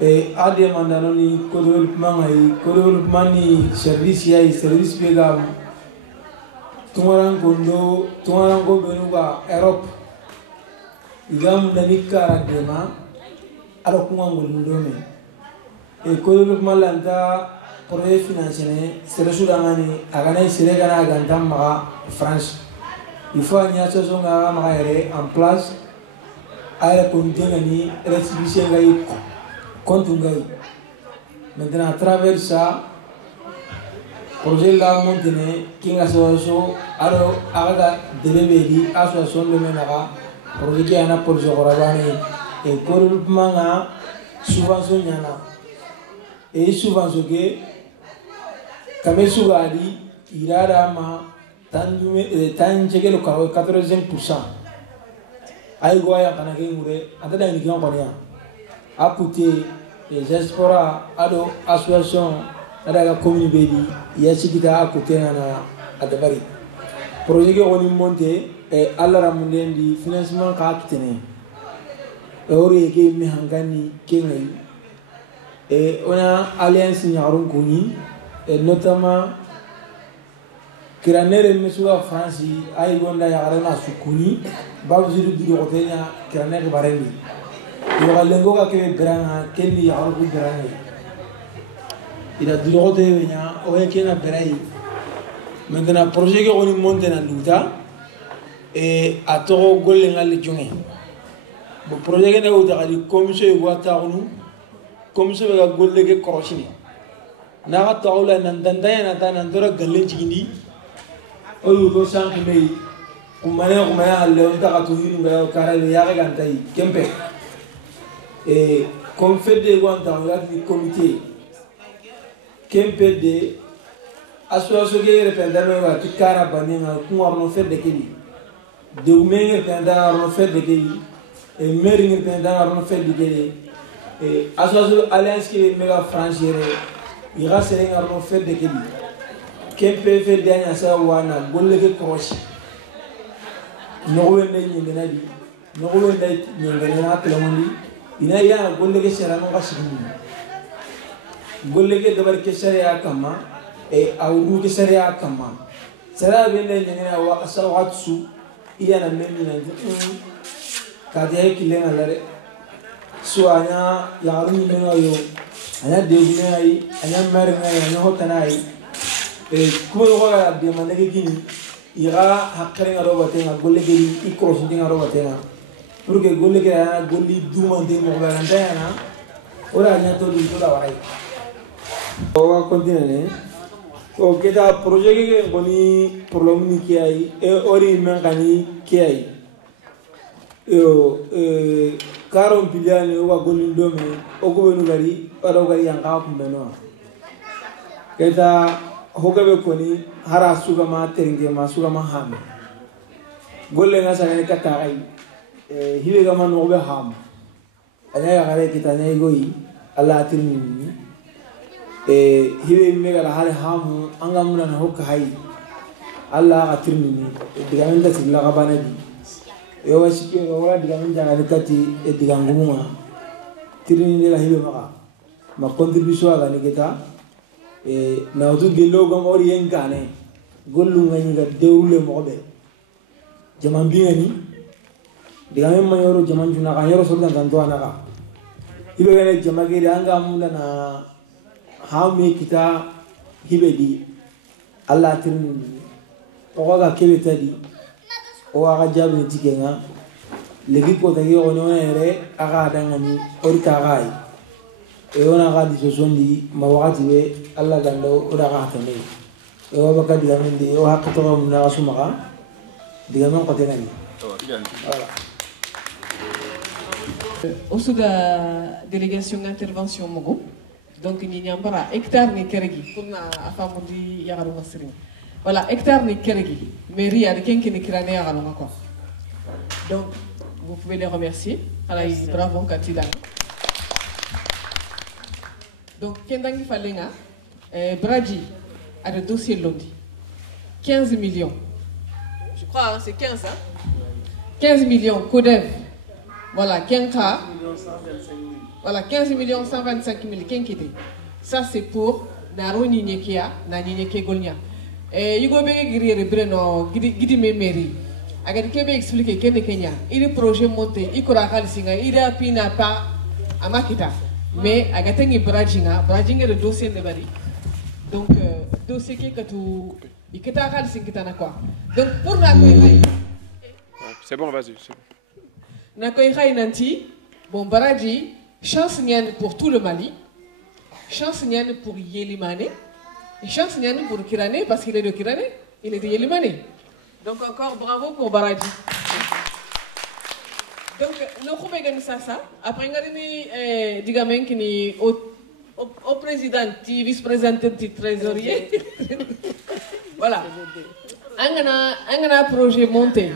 et ade mandano ni développement ni service bega tumarango benuga Europe igam nanika dema ado kumango ndome et développement lanta projet financier c'est le soudangani agana siregana gantama France. Il faut une association en place à la contenir restitution compte. Maintenant, à travers ça, projet la montagne, qui est association, alors, à de bébé, association de Ménara, projet qui est un projet et développement subvention. Et subvention que, comme Sougadi, il a tanjege lo 80%. Ay goya kana ke ngure ata da ngiyan konya akuti diaspora ado association ada commune bedi yasigida akuti na adabari projet ko ni monte e alla ramundi financement ka kitene e ori ke mi hangani ke ngai e ona alliance nyarum kuni et notamment Kirané Mesuga France, aïe gonda yarana sukuni, babziru du rotenya, Kirané Barendi. Il y a l'engo qui grand, Kenny Yaru Grand. Il a du rotenya, Oekena Beraï. Maintenant, projet qu'on y monte dans l'Outa et à Toro Golenga Legionné. Le projet qu'on a eu comme ce Guataru, comme ce Golege Crochini. Nara Taula Nandanda Nandora Galenchini. Oyu do sank mei kumaya le on ta to hiru ga kara le ya ga ntai kempe et comme fait de wanta la du comité kempe de association que représente wa tikara banina kuma no fait de kili de umenga tanda no fait de kili et mairie tanda no fait de kili et association alliance qui mega franchir il reste no fait de kili Kempe fait dernier sa wana golleke croche no wende nyingena di no wende nyingena atlamondi ina ya golleke sera no kasini golleke dabar ke sera kama e awru ke sharia kama sara bele nyene wa asawatsu iya na memi na kade kilenga lare suanya ya ru ni no yo anya degne ai anya mer ngai anya hotana ai e ko wa de manege gini ira hakkare ngaro batenga golle geli ikro singa ngaro batenga pour que golle ke ana golli dumande mo garanta yana ora anya to li to la warai o wa continue o keda projet ke goni problème ni ki ai e ori men kani ki ai yo 40 biliani o wa golli ndome o go benu gari ora gari yanga ko beno keda hogabe koni hara suga ma teringe ma suga ma ham golle nga sa ne kata ai hibe ga man no be ham anya ya gare kitane goyi Allah tirni hibe me ga hal ham anga mun na hokka hay Allah ga tirni diga men da silla ga banadi e wa shike wala diga men jaga ne kati e diga nguma tirni ne la hibe ma contribution ga ne kita na utu gelo gam orien kane gollu ngani ga dewle mobe jaman bingani diga men mayoro jaman juna ka yoro sordan tanto anaka ibe gane jamagere anga munda na hawme kita hibedi Allah tin o ga kebe tadi o ga jabe tikenga legi ko tagi ono ere aga dangani orita gai e ona ga di sosondi ma wakati be Allah gando o da ga tane e o baka diga men di o hakto mo na sumaka diga men ko tenani voilà au sous la délégation d'intervention mogo donc ni nyambara hectare ni keregi pour na afamundi yagaru masri voilà hectare ni keregi mairie a de kenki ni kirane yagaru quoi donc vous pouvez les remercier ala bravo katila donc kendangi falenga Bradji a le dossier Londi 15 millions je crois hein, c'est 15 hein 15 millions Codev voilà Kenka voilà 15 millions 125 000 Kenkite ça c'est pour Naro Ninyekia na Ninyeke Golnia Yugo Bege Giri Breno Gidi Memeri agadi kebe expliquer Kenya il est projet monté il korakal singa il a pina pas amakita mais agatengi Bradjinga le dossier de bari donc dossier qui que tu iketa kal singita na quoi donc pour la c'est bon vas-y na koy khay nanti bon Bradji chance niane pour tout le Mali chance niane pour Yelimane et chance niane pour Kirane parce qu'il est de Kirane il est de Yelimane donc encore bravo pour Bradji donc no ko be ça après ngari ni digamen kini au président vice-président trésorier voilà angana projet monté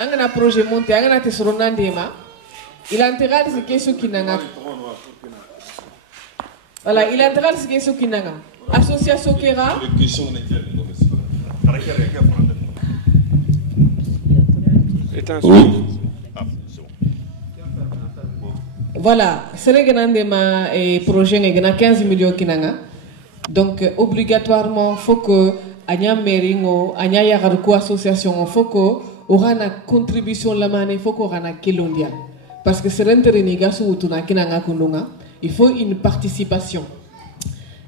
angana tesoronandema il a intérêt ce question kinanga voilà il a intérêt ce question kinanga association Kera oui. Voilà, c'est un projet qui a 15 millions kinanga. Donc obligatoirement faut que anya meringo anya yagarko association faut que aura une contribution la mané faut qu'on aura kilondia parce que c'est l'intérêt sou tuna kinanga kundunga il faut une participation.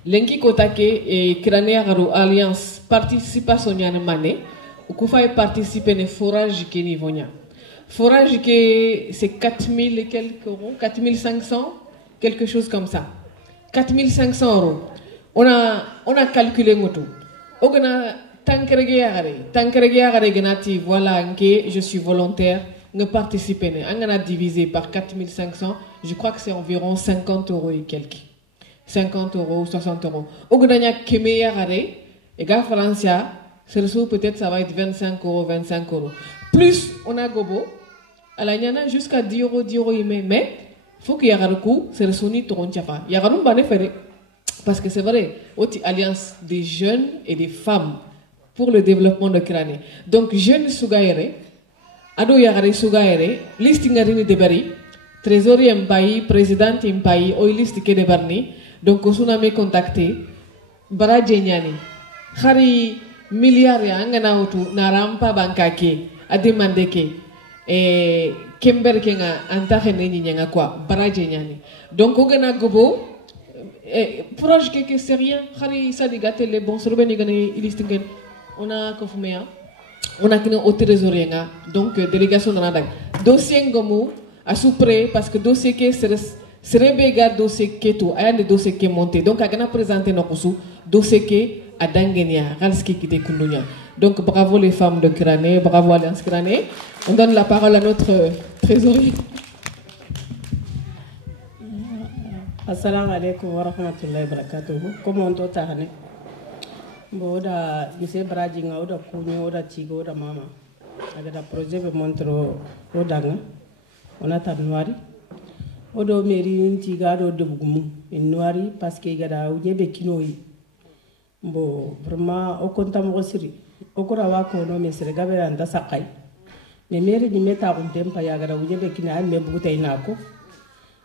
Lenki kotake et Kirane Yagaru Alliance participation nyane mané ou kufa participer ne forage qui nivonya. Forage que c'est 4000 et quelques euros, 4500, quelque chose comme ça. 4500 euros. On a calculé moto. On a tankere genati voilà que je suis volontaire ne participer. On a divisé par 4500, je crois que c'est environ 50 euros et quelques. 50 euros, 60 euros. On a keme yagare et gars Francia, c'est peut-être ça va être 25 euros, 25 euros. Plus on a gobo, à la nyana jusqu'à 10 euros, mais il faut qu'il y ait un coup, c'est le soni toron tchafa. Il y a un bon effet. Parce que c'est vrai, il y a une alliance des jeunes et des femmes pour le développement de Kirane. Donc, jeunes Sougaïre, ado yagare Sougaïre, listing arini de bari, trésorier mpai, président mpai, o liste ke de barni, donc on a contacté, Bradji Nyani. khari milliard ya ngana utu na rampa bankake a demande ke kember ke nga anta khene ni nga quoi baraje nyani donc ogana gobo proche que c'est rien khari ça les gâter les bons sur ben ngani ilistingen on a confirmé on a qu'une au trésorier nga donc délégation dans la dossier ngomu à sous-près parce que dossier que serait béga dossier que tout aya le dossier qui est monté donc a gana présenter nos dossier que à Dangenia, Ralski qui découle. Donc bravo les femmes de Kirané, bravo Alliance Kirané. On donne la parole à notre trésorier. Assalamu alaikum wa rahmatullahi wa barakatuh. Comment on t'a dit? Bon, da monsieur Bradinga, oda Kunyo, oda Tigo, oda Mama. Avec le projet de Montro, odanga. On a tabnoiri. Odo meri Tiga, odo Bugumu, in noiri parce qu'il y a ou Bekinoï. Bon, vraiment, au compte de Rossiri, au cours de la cono, mais c'est le gars de Sakai. Mais mère du méta un tempo, Yagara, ou Yabekina, mais Boutainako.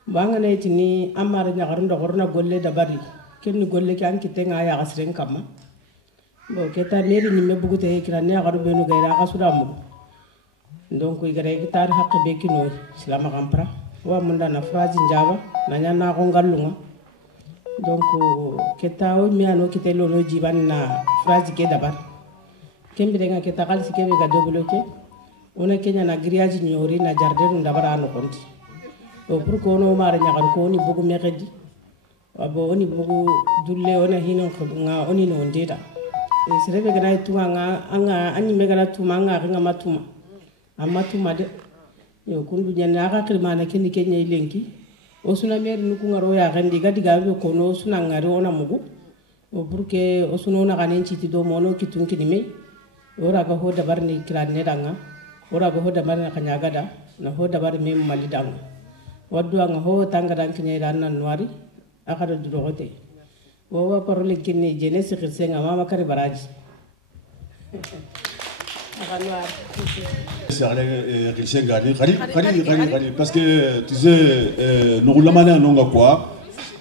Banganetini, Amar Naran de Horna Golle de Bari, Ken Golle can kitting Ayas Renkama. Bon, Keta mère ni me Bouté, Crania, Rubenu Gaira Sudamo. Donc we get a guitar happy bekino, Slamampra, Wamunda na phrase in Java, Nayana Rongalunga. Donc keta o mi ano kitelo no jiban na phrase ke dabar kembirenga keta kal sikebe ga dobloke ona kenya na grillage nyori na jardin dabar ano konti o pour ko no mara nyagal ko ni bugu mekedi abo oni bugu dulle ona hino ko nga oni no ndeta e serebe ga tunga nga anga anyi megala tuma nga nga matuma amatuma de yo kundu nyana ka kirmana keni kenya ilenki osuna meri nuku ngaro ya gandi gadi gabe ko no suna ngaro ona mugu o burke osuna na ganen chiti do mono kitunki ni me ora ga hoda barni kirane danga ora ga hoda barna kanyaga da na hoda bar me mali danga waddu anga ho tanga dan kinyai dan nan wari akada durogote wo wa parole kinni jene sikirsenga mama kare baraji parce que tu sais, nous roulons à non quoi,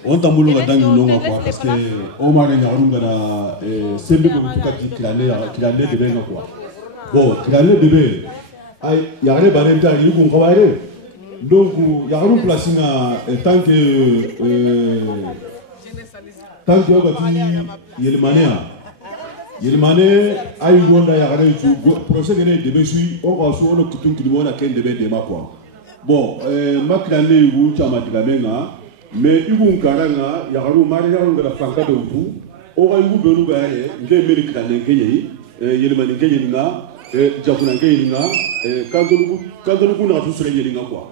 on t'a moulé à non quoi, parce que Omar et Yarungana, c'est le cas qu'il allait de bien quoi. Bon, qu'il allait de bien, il y a des barèmes à l'île qu'on travaille. Donc, il y a un place tant que il y a le mania. Yelmane ayugonda ya gare tu procès gene de besu on va so no kitun kilimona ken de be ma quoi bon makrane yu chama digamenga mais igun karanga ya garu mari ya ngala franka do tu o ga yu benu ga ye nge meri krane kenyi yelmane kenyi nga jakuna kenyi nga kandolu ku na tu sere yeli nga quoi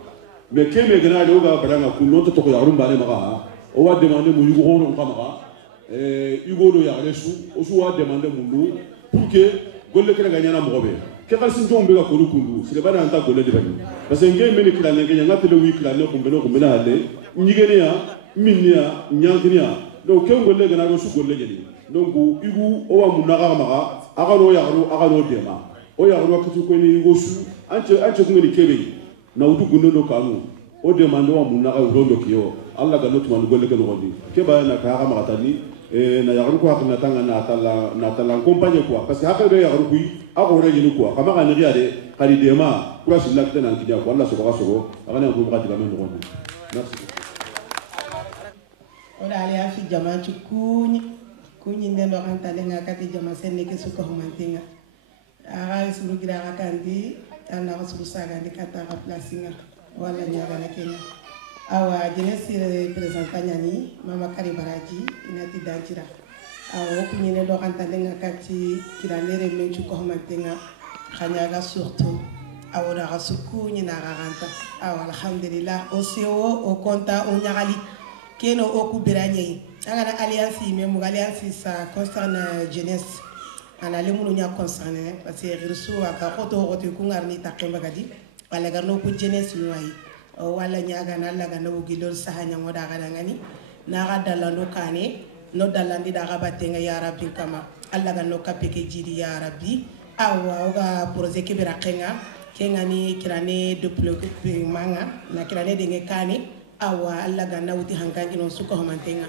mais keme gana do ga baranga ku no to ko ya rumba ne ma o wa demander mu yugo hono kama Hugo do yare su osu wa demander mundu pour que golle kala ganyana mogobe ke kalsin to mbega ko rukundu sile bana anta golle de bani parce que ngey meni kala ngenya ngate le wi kala ne ko mbena ale nyigene ya minnia nyangria donc ke golle gana go su golle jeli donc Hugo o wa munaga maga aga no dema o yaro wakati ko ni go su ance ko ngeni kebe na udu gundo do kamu o demande wa munaga urondo kiyo alla ga notu man golle ke no gondi ke ba na ka maga tani na yaru ko akna tanga na tala compagnie quoi parce que hakka be yaru kui agore yinu quoi kama ka ngi ade kali dema kura silla kitana ngidia ko Allah so agana ko ngati gamen ko merci ola ali afi jama ci kunyi ndendo antale ngakati jama senne ke su ko mantinga ara suru gira akandi ana ko suru saga ndi kata ka placinga wala nyaga na Kenya awa jeunesse representant nyani mama kari baraji inati danjira awa kunyine do kantale ngakati kiranere mechu ko mantinga khanyaga surtout awora rasuku nyina garanta awa alhamdulillah oseo o konta o nyagali keno o kubiranye agana alliance même alliance ça concerne jeunesse ana le munu nya concerne parce que resu aka khoto ku ngarni takemba gadi wala garno ku jeunesse noyi wala nyaga na laga no gidol sahanya ngoda gada ngani na gada lando kane no dalandi da gabatenga ya rabbi kama alla ga no kapeke jidi ya rabbi awa oga projet ke birakenga kengani kirane deployer manga na kirane denge kane awa alla ga na uti hankangi no suko mantenga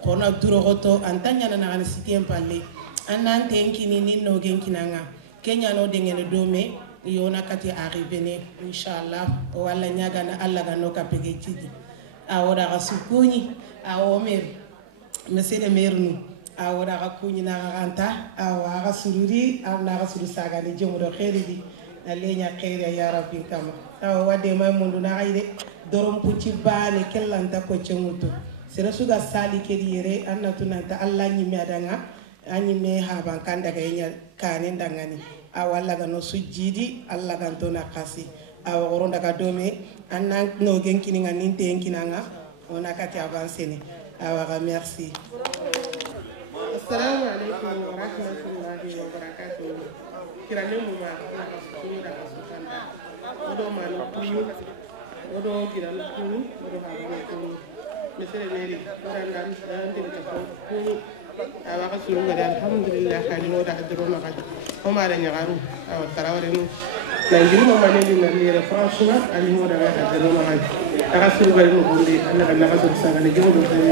kono duro goto antanya na ngani sitien palle anan tenkini ni no genkinanga kenya no dengene dome yona kati arrivene inshallah wala nyaga na alla ga no kapege tidi awora gasukuni awomer monsieur le maire nu awora gakuni na ganta awa gasururi na gasuru saga ni jomudo khairidi na lenya khairi ya rabbi kama awa de may mundu na ayde dorom puci bane kellanta ko cemuto sera suga sali kedi yere annatu nanta alla nyimi adanga anyime haban kanda kayenya kanen dangani awalla ga no sujjidi alla ga to nakasi awa goronda ga dome annan no genkini ngani tenkinanga ona kati avancene awa ga merci. Assalamu alaikum wa rahmatullahi wa barakatuh. Kirane mu ma na kasuru da kasukanda odo ma no kuyu odo kirane kuyu odo ha ga kuyu mesere meri oranda ande ko kuyu awa kasuru ngada alhamdulillah kali no da hadro ma gaji o ma da nyagaru awa taraware no na ngiri mo mane ni na lire franchement ali mo da hadro ma gaji aka suru bari no bonde alla ga na kasuru saga ne jomo do tawi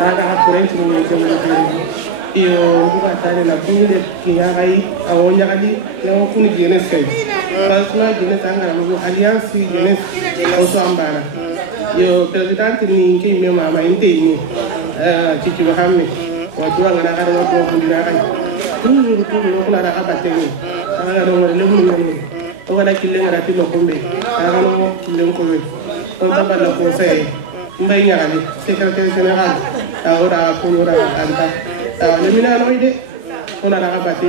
aga ha kurenti no ne jomo do iyo buka tane na kunde kiyagai awonya kali na kuni jeunesse kay franchement jeunesse anga mo alliance jeunesse oso ambara yo president ni ngi me mama inte ni cici Muhammad wa duwa ngana kada wa ko ndira kay toujours ko na ra abate ni anga do ngore lemu ni o wala kille ngara ti no kombe anga no kille ko we on tamba la conseil mbay ñaali secrétaire général ora ko ora anta le mina no ide ona ra abate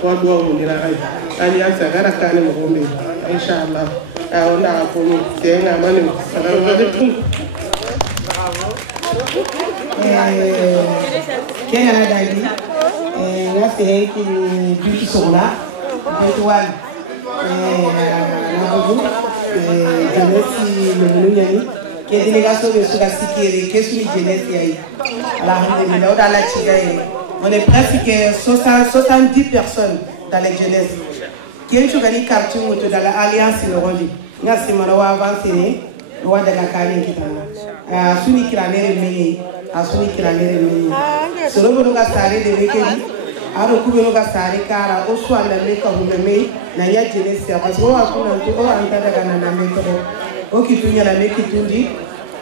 ko do mo ndira kay alliance gara kane mo kombe inshallah ona ko ni tenga manu sagara wadikum Kenya na dali ngase ki duty sola étoile na bobu jeunesse le mununi ke délégation de suka sikere ke suni jeunesse yayi alhamdulillah dans la chigaye on est presque 70 personnes dans les jeunesses qui est chogani quartier moto dans l'alliance le rondi ngase mara wa avancer ne wa daga kane kitana suni kiranere meye asuni kiranere meye soro bono ga sare de wekedi aro kubeno ga sare kara o so ala me ka humeme na ya jeunesse parce que wa kuna to o anta daga na metro o kitunya la mekitundi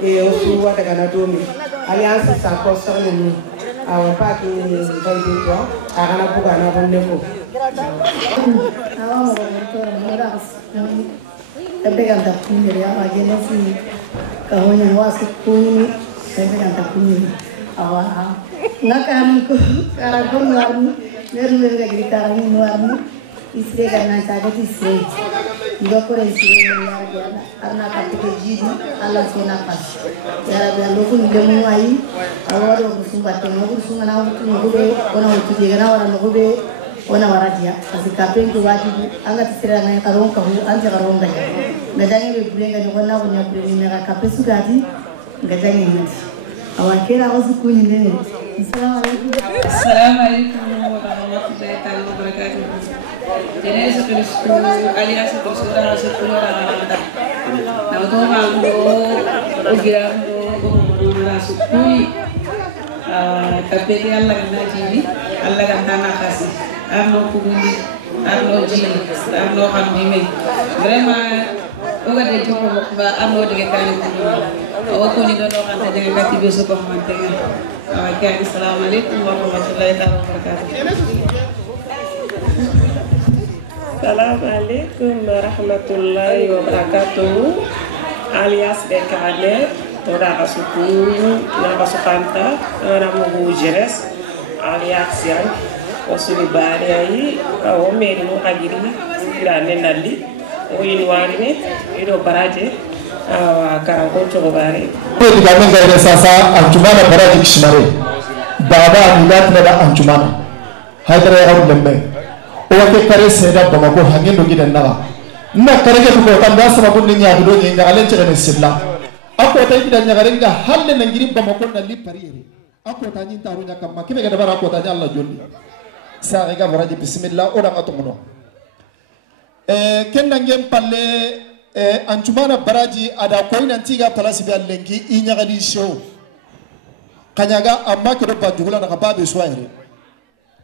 e o so wa daga na domi alliance ça concerne nous awa pa ki vai de toi agana buga na bonne ko awa mo ko mara tabegan ta kunere ama jeunesse kahonya wasu kuni tabegan ta kunere awa ngakamu ko karakon warni nerle ga gritar ni warni isre karna chaga isre ndokore isre ya gana arna kapite jidi ala sena pas yara be loku ndemu ai awaro musumba to no sungana wutu ngube ona wutu gana wara ngube ona wara dia kasi kapengo wajibu anga tisira na karon ka hu anje karon ga ngajange be bulenga ni kona kunya bulenga na kapesu gadi ngajange ni awakera wasukuni nene. Assalamu alaikum warahmatullahi taala wabarakatuh. Jeunesse Cristo alias Cristo na sekula na utoma ngo ugirambo na sukui kapeli alla kana jini alla kana khasi arno kubundi arno jini arno hamdime vraiment oga de joko ba arno de kana awako ni dono kan de ngati beso ko mantenga awaki assalamu alaikum warahmatullahi taala wabarakatuh. Assalamu alaikum warahmatullahi wabarakatuh. Alias Bekane toda asuku na basukanta na mugu jeres alias yan osuli bari ai o meri no agiri grane nali o inwarine ido baraje karango chogo bari ko diga men ga sasa anjumana baraje kishmare baba amilat na anjumana haydara ya lembe o wake kare seda bamako hangendo gidan naga na karege ko tan da sababu ni nya do ni ngalen chere silla ako tay gidan nya garenga halle na ngiri bamako na li pariere ako ta nyin taru nya kamma kibe ga dabara ko ta nya Allah jolli sa ga baraje bismillah o da atomono kenna ngem palle anjumana baraji ada ko ina tiga palasi bi allengi inya gali show kanyaga amma ko ba dugula na babe soire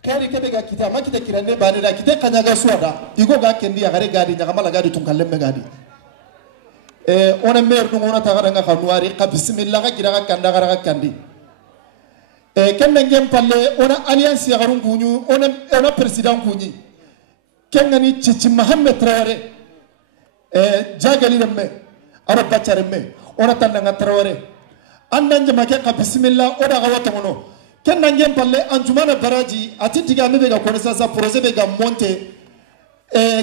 kari kebe ga kita makita kirane bani da kita kanyaga suada igo ga kendi ya gare gadi nyaga mala gadi tun kalle me gadi ona mer no ona tagara nga khanuari ka bismillah ga kira ga kanda ga kandi kenna ngem palle ona alliance ya garun kunyu ona president kunyi kenna ni chichi Mohamed Traoré jagali remme araba charemme ona tanda Traoré annan jama ke ka bismillah oda ga wato ngono kenna ngem palle anjumana baraji ati diga me ga konesa sa projet be ga monter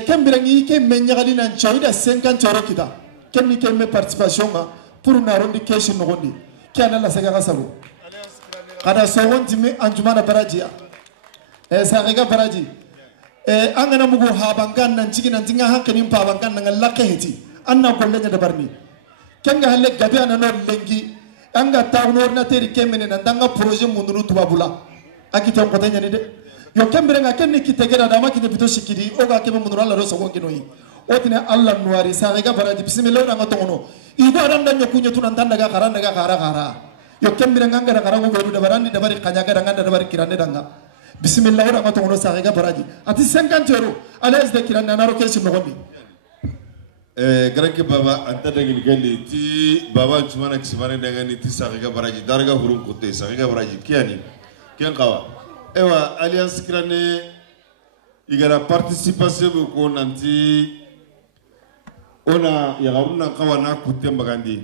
kembirangi ke menyagali nan chawida 50 euro kita kenni ke me participation ga pour na rondi question no gondi kana la sega ga sabo kada so wonti me anjumana baraji sa ga baraji angana mugo habangan nan cigi nan tinga hankalin pabangan nan lakka heti anna golle nya dabarni kenga halle gabe anano lengi anga tawnor na teri kemene nan danga projet mundunu tubabula akitan ko tanya ni de yo kembere nga kenni kitegera da makite pito sikidi o ga kebe mundunu Allah roso ngino yi otine Allah nuari sa ga baradi bismillah nga tongono ido adan dan nyokunyo tunan tanda ga karanda ga kara yo kembere nga ngara kara go da barani da bari kanya ga danga da bari kirande danga bismillah nga tongono sa ga baradi ati 50 euro alaes de kirande na ro kesi no gondi Granke baba anta dagil gali ti baba cumana kisimane dangani ti sakiga baraji darga hurun kote sakiga baraji kiani kian kawa ewa alliance kirane igara participation ko nanti ona yagaruna kawa na kote mbagandi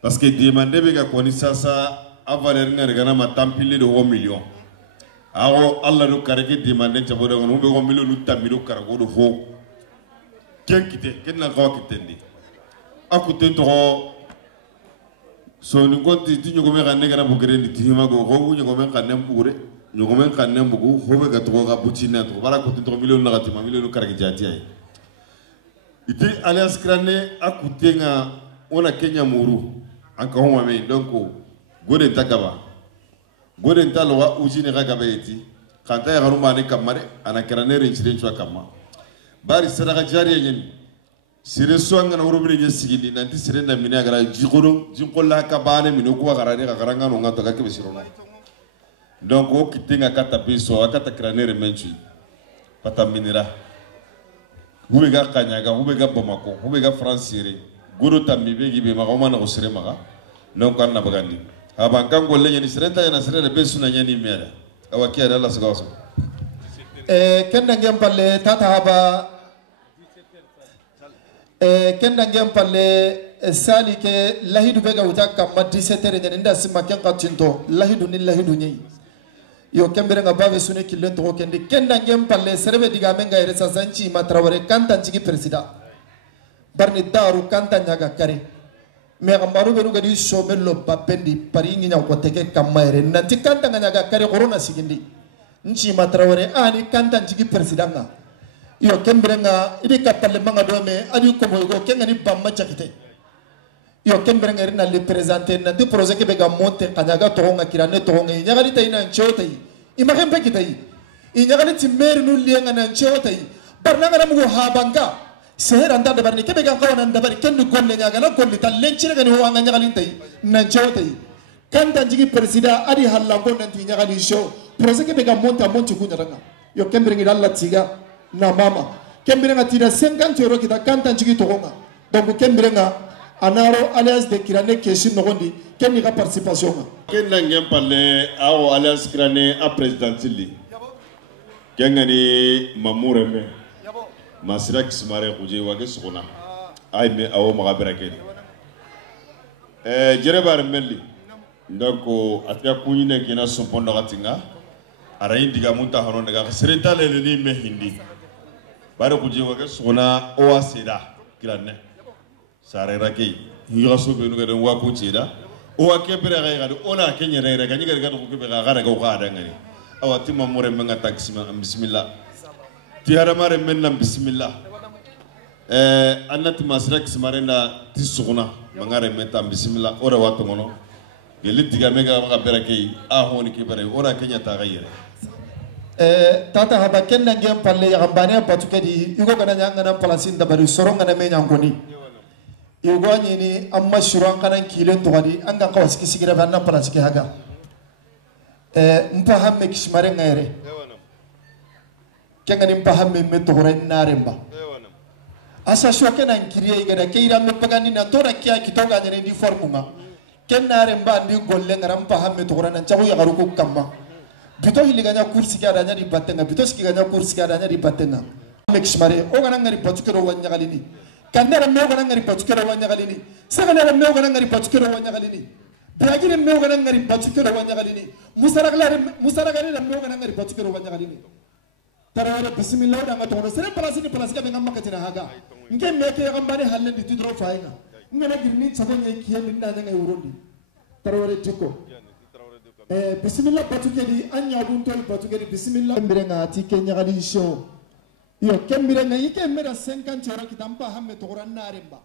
parce que demande be ga koni sasa avaler na regana matampile de 1 million awo Allah do kareke demande chaboda ngono be 1 million lutamiro karago do fo ken kite ken na kawa kitendi akute to so ni gonti ti nyugo me kanne kana bugere ndi ti ma go go nyugo me kanne bugure nyugo me kanne bugu hobe ga to ga butina to bara ko to million na gatima million karagi jati ay ite alias krane akute nga ona Kenya muru anka homa me donc gode takaba gode talwa ujini ga gabeti kanta ya garuma ne kamare ana krane rinchire chwa kama bari sadaka jariya nyeni sire soanga na urubini nye sigindi nanti sire na mine agara jikoro jinkola ka bane mino kuwa garane ka garanga no ngata ka kebisirono donc o kitenga kata biso akata kranere menchi pata minira hubega kanyaga hubega bomako hubega francire guru tamibegi be magoma na usire maga donc anna bagandi abanka ngolle nyeni sire ta na sire be suna nyeni mera awakia dalla sagaso kenda ngem palle tata haba kenda ngem palle sali ke lahidu bega uta kamma 17h nyani nda sima ken qatinto lahidu ni lahidu nyi yo kembere nga bave sune killen to kendi kenda ngem palle serbe diga menga iresa sanchi matraware kanta chigi president barni daru kanta nyaga kare me gambaru benu gadi somello bapendi pari ngi nyaw ko teke kamere nanti kanta nyaga kare corona sigindi nchi matraware ani kanta chigi president nga yo kembere nga idi kapalle manga dome adi ko moy kenga ni bamma chakite yo kembere nga rina le présenter na de projet ke bega monter kanyaga to nga kirane to nga nyagali tay na nchotai imagine pe kitai nyagali timmer nu lienga na nchotai barna nga mu habanga seher anda de barni ke bega kawana nda bari kendu golle nyaga na golli tal lenchire ga ni ho nga nyagali tay na nchotai kanta jigi president adi hallango nanti nyagali show projet ke bega monter kunyaranga yo kembere nga dalla tiga na mama kembere nga tira 50 euro kita kanta jigi to nga donc kembere nga anaro alias de kirane keshi nogondi kenni ka participation kenna ngem palle awo alias kirane a presidentili kengani mamureme masira kismare kuje wage sukuna ay me awo magabera ken jerebar melli ndako atya kunyine kena sompondo gatinga ara indiga munta hanon daga serenta le ni me hindi bare kuje wage sukuna o asida kirane sare rake higa so be nuga den wa ko cida o wa ke bere ga ga ona ke nyere re ga ni ga ko be ga ga ga da ngani awati mamure menga taksima bismillah ti hada mare menna bismillah annati masrak simarenda ti suguna mangare meta bismillah ora wato ngono geli diga mega ga bere ke a honi ke bere ora ke nyata ga yere tata haba kenna ngem palle ya gambane batukedi yugo kana nyanga na palasin da bari soronga na menya ngoni yugoni ni amma shuran kanan kilen to gadi anga kawas kisigira banna palaski haga mpa hamme kishmare ngaire kenganim pahamme metto hore naremba asa shoke nan kiriye gada keira me pagani na tora kiya kitonga nyane di formunga ken naremba ndi golle ngaram pahamme to hore nan chawu ya garu ko kamma bito hiliganya kursi kada nya di batenga bito sikiganya kursi kada nya di batenga mekshmare o gana ngari patukero wanya galini kanera me o gana ngari patukero wanya galini sagana me o gana ngari patukero wanya galini Dragine me o gana ngari patukero wanya galini musaragale me o gana ngari patukero wanya galini Tarawara bismillah da ngato sere palasi ni palasi ka ngam makatina haga nge meke ya gambare halle di tidro faina ngana girni chagonye kiye minna nga urondi tarawara tiko bismillah patukedi anya bunto patukedi bismillah mbirenga ati kenya gali show yo kembirenga yike mera 50 euro kitampa hamme to goranna remba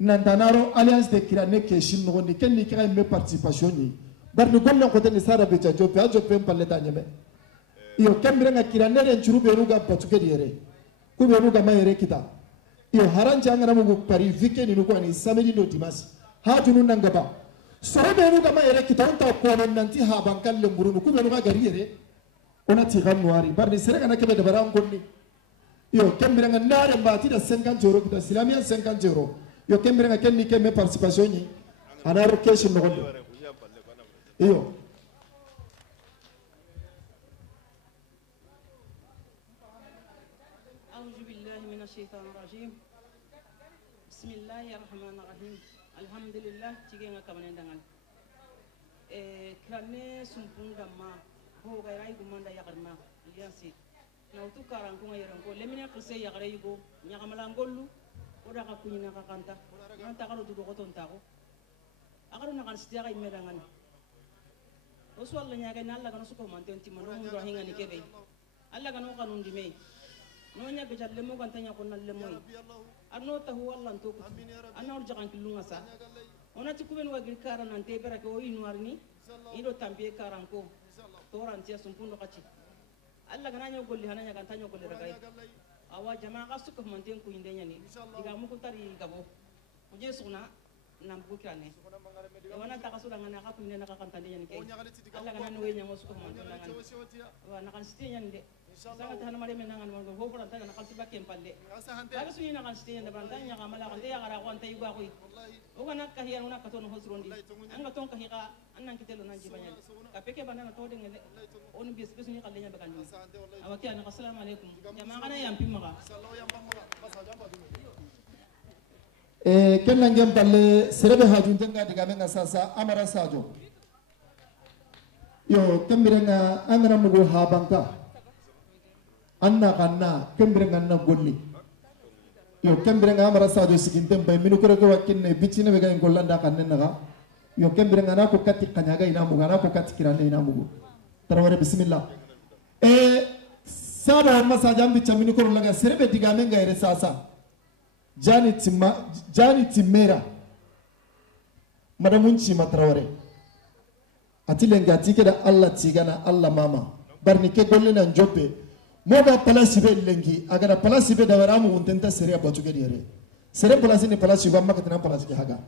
nandanaro alliance de kirane keshin no ni kenni kira me participation ni barni golle ko tani sara be jajo pe ajo pe paleta nyeme iyo kembirenga kiranere nchuru be ruga patukedi yere ku be ruga mayere kita iyo haranja ngana mugu pari vike ni ko ni samedi no dimas ha tunu nangaba soro be ruga mayere kita onta ko nanti ha bankal le mburu ku be ruga gari yere ona ti ganwari barni sere kana kebe de baran konni yo kembirenga nare mbati da 50 euro kita silamia 50 euro yo kembirenga kenni keme participation ni anaro keshin no gondo iyo الشيطان الرجيم بسم الله الرحمن الرحيم الحمد لله تيجينا كمان دعنا كرامة سمبون دما هو غير أي كمان دا يقرما ليانسي نوتو كارانكو غيرانكو لمن يقصي يقرأيكو نعملانكولو ودا كونينا كانتا نانتا كارو تدو كتون تاكو أكارو نكان ستيا كاي مدعنا وسوال لنيا كاي نالا كانوا سكوا مانتين تيمانو مدو هينغا نيكبي الله كانوا كانون ديمي nonya bejar lemo kan tanya kon nalle moy arno tahu Allah to anna urjakan kilunga sa ona ti kuben wa gir karan ante berake o inwarni ido tambe karanko toran tia sumpundo kachi Allah gananya golli hananya kan tanya golli ragai awa jamaa ka suko manten ku indenya ni diga mu ko tari gabo je suna nam bukane wana ta kasula ngana ka kunena ka kan tandenya ni kay Allah gananya we nyamo suko manten ngan wa nakan stinya ni sangat hana mari menangan mo go ko ranta na kalsi bakem palle aga suni na kan stenya da bantanya kamala kan ya gara kwanta yuga ko o kana kahiya una ka tono hosrondi anga ton kahiya annan kitelo nan jibanya ka peke banana to de ngene on bis bis ni kallenya bakan ni awaki ana assalamu alaikum jama'a kana yampi maga kenna ngem palle serebe hajun tenga diga menga sasa amara sajo yo kamirenga angana mugo habanka anna kanna kembirenga na golli yo kembirenga amara sajo sikintem bay minu ko ko wakinne bitine be gayn gollanda kanne naga yo kembirenga na ko katti kanyaga ina mugo na ko katti kirane ina mugo taraware bismillah saba masaja mbi chamini ko laga serebe diga menga ire sasa jani timera madamunci matraware atilenga atike da Allah tigana Allah mama barni ke golle nan joppe moga palasi be lengi agara palasi be da waramu untenta seria batuke diere sere palasi ni palasi ba makatana palasi haga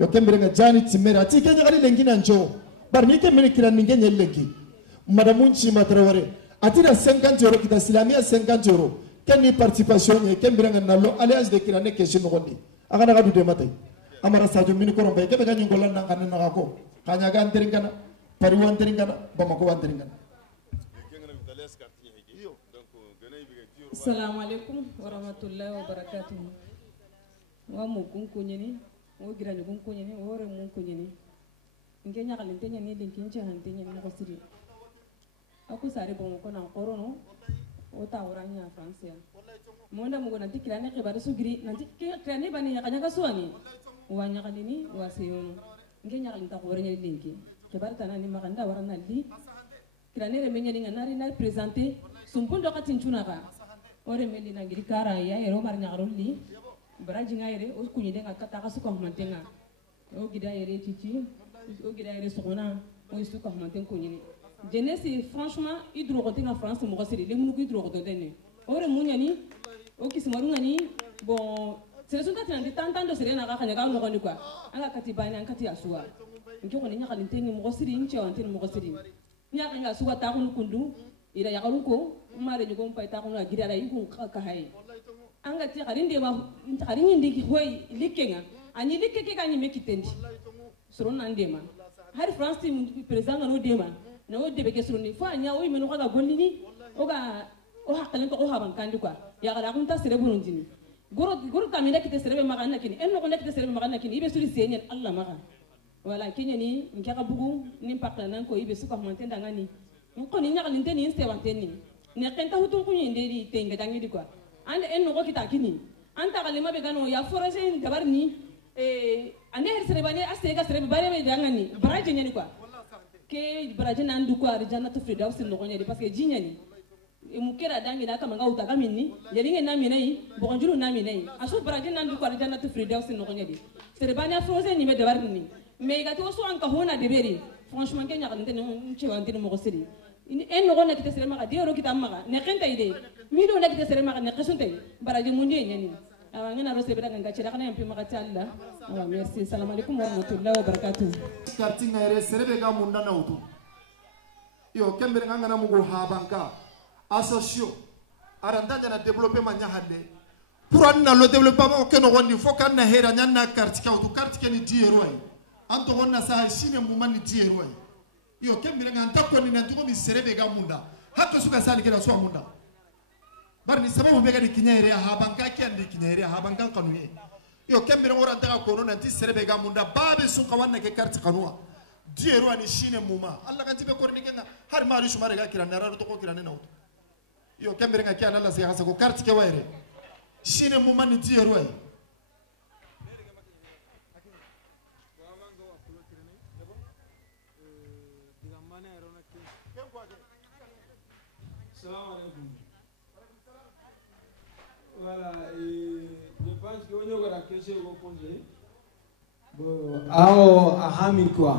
yo kembere jani timera atike ngali lengi nan jo barni ke meni kiran ninge lengi madamunci matraware atira 50 euro kita islamia 50 euro keni participation ye kembere nalo alliance de kirane keshin ngondi agana gadu de matai amara sajo mini ko rombe kebe ganyi golan nan kanen nagako kanya gan teringana pariwan teringana bamako wan teringana Assalamu alaikum warahmatullahi wabarakatuh. Wa mukun kunyeni, wa girani kun kunyeni, wa re mun kunyeni. Ngenya kalintenya ni dinkincha hantenya ni kosiri. Aku sare bomo kona korono, o ta oranya France. Monda mugo nanti kirane ke bada sugiri, nanti kirane bani yakanya kasuani. Wanya kalini waseyono. Ngenya kalinta korenya dinki. Ke bada tanani makanda warana li. Kirane remenya ninga nari na presenter sumpundo katinchuna ka. Ore meli na ngiri kara ya ero mar nyagaroli baraji ngaire o kunyi de ngakata ka suka mantenga o gida yere titi o gida yere sokona o suka manten kunyi jeunesse franchement hydro côté na France mo gasiri le munu hydro côté dene ore munyani o kismarunga ni bon c'est son tatina de tantando serena ka kanya ka no koni kwa anga katibani anga kati asua ngiko ni nyaka linteni mo gasiri nche wanteni mo gasiri nyaka nga suka ta kunu kundu ira yakaruko mare ni gompa ta kuna gidara yikun ka hay anga ti garin de ma garin indi hoy likenga ani likeke ka ni mekitendi suron nan de ma har France team president no de ma no de be ke suroni fo anya o meno ka gollini o ga o hakalen to o haban kandi kwa ya gara kun ta sere burundini goro kamina kite sere ma kana kini en no kone kite sere ma kana kini ibe suri senyen Allah maka wala kenya ni ngaka bugu ni pakla nan ko ibe suka mantenda ngani ko ni nyaka ni teni inste wanteni ne kenta hutun kunyi nderi tenga dangi di kwa ande en no ko kita kini anta kalima be gano ya forage ni gabar ni ande her sere bane astega sere bare be dangani baraje nyani kwa ke baraje nan du kwa jannatu firdaus no ko nyadi parce que jinyani mukera dangi da kama ngauta kamini yalinge nami nei bonjulu nami nei aso baraje nan du kwa jannatu firdaus no ko nyadi sere bane forage ni be dabar ni mais gati wasu an ka hona de beri franchement kenya kan tene ci wantini mo seri en no gonna kita sere maka de ro kita maka ne kenta ide mi do na kita sere maka ne kesunte baraje mundi nyani awa ngana ro sebe daga ci dakana yampi maka talla awa merci assalamu alaikum wa rahmatullahi wa barakatuh karti ngere sere be ga munda na utu yo kembere ngana mu go habanka association aranda na développer manya hande pour anna le développement ke no gondi foka na hera nyanna karti ka utu karti ke ni diero ay anto gonna sa shine mu mani diero ay yo kembere nganta ko ni nantu ko mi serebe ga munda hakko suka sali keda so munda barni sababu be ga di kinyere ha banka ki andi kinyere ha banka kanu ye yo kembere ngora daga ko no nanti serebe ga munda babe su ka wanna ke karti kanwa diero ani shine mu ma Allah kan tibe ko ni genga har ma rishu mare ga kira na raro to ko kira ne nawto yo kembere nga ki Allah sa ga sa ko karti ke wayre shine mu mani diero ay Voilà, et je pense que on aura question au congé. Bon, à Hami quoi.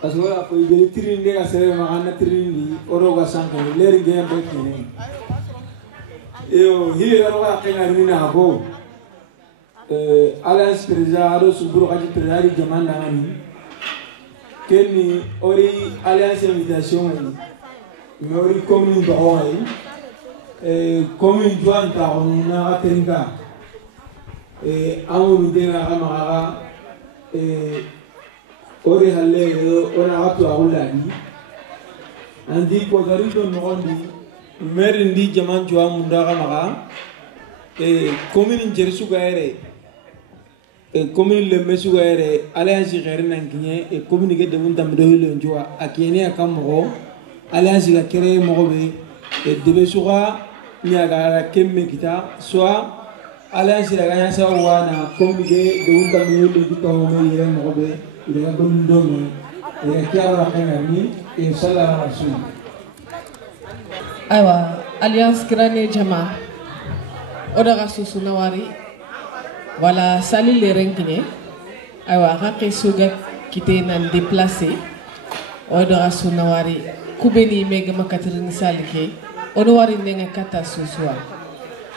Parce que voilà, pour y tirer les gars, c'est vraiment un tirer oroga sanka, les gars bekene. Et il est là que la rina abo. Alliance président aro suburo kaji président jaman nangani. Keni ori alliance invitation ni. Ori commune d'Oaï. Commune Joan Tarona Tenga Aoun Denga Ramara Ore Hale Onato Aulani Andi Podarito Nondi Merindi Jaman Joan Mundaramara Commune Jerusugaere Commune Le Mesugaere Alliance Renankine et communiqué de Mundamdo Joa Akiene Akamoro Alliance la Kere Morobe et Debesura Niagara Kemme Kita soit Alliance la Gagna Sawana communiqué de Mundamdo de Dukahome Yen Robe il y a Gondome et Kiara Kenami et Salah Rasul. Aywa Alliance Grane Jama Odara Susunawari voilà salut les rengine aywa rake suga kite nan déplacé Odara Sunawari kubeni mega makatirin salike onowari nenga kata suswa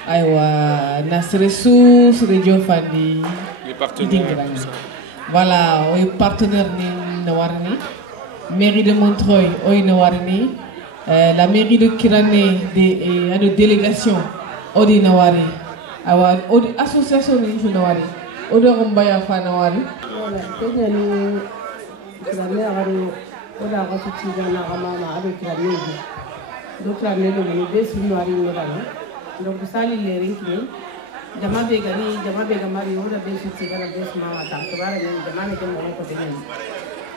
aywa nasresu radio fandi les partenaires voilà oy partenaire ni nawarni mairie de Montreuil oy nawarni la mairie de Kirané de la délégation odi nawari awa odi association ni nawari odo ngombaya fa nawari voilà tejani Kirané agaro oda ko tuti na mama ado Kirané do Kirané do ni be su nawari ni dalo donc sali le renkini jama be gamari oda be su tigara be su mama ta to bara ni jama ne ko ko deni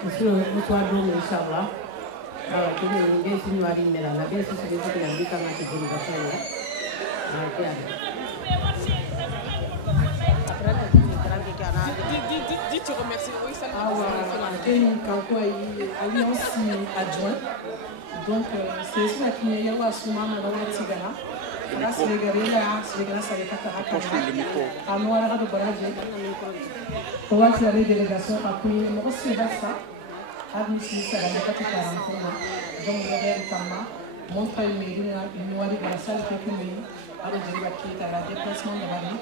musu musu ado inshallah que ninguém se não arinha lá, bem se você que não fica mais de divulgação, né? Dites remercier, oui, ça Alliance adjoint. Donc, c'est ça qui est là, souvent, dans le Tigana. Là, c'est les guerriers, c'est les gars, c'est les cataractes. À moi, à la Borage. Pour voir si la délégation a pris, moi aussi, ça. Admission ça va pas te faire donc le Tama montre une noire de la salle qui est à la déplacement de la vie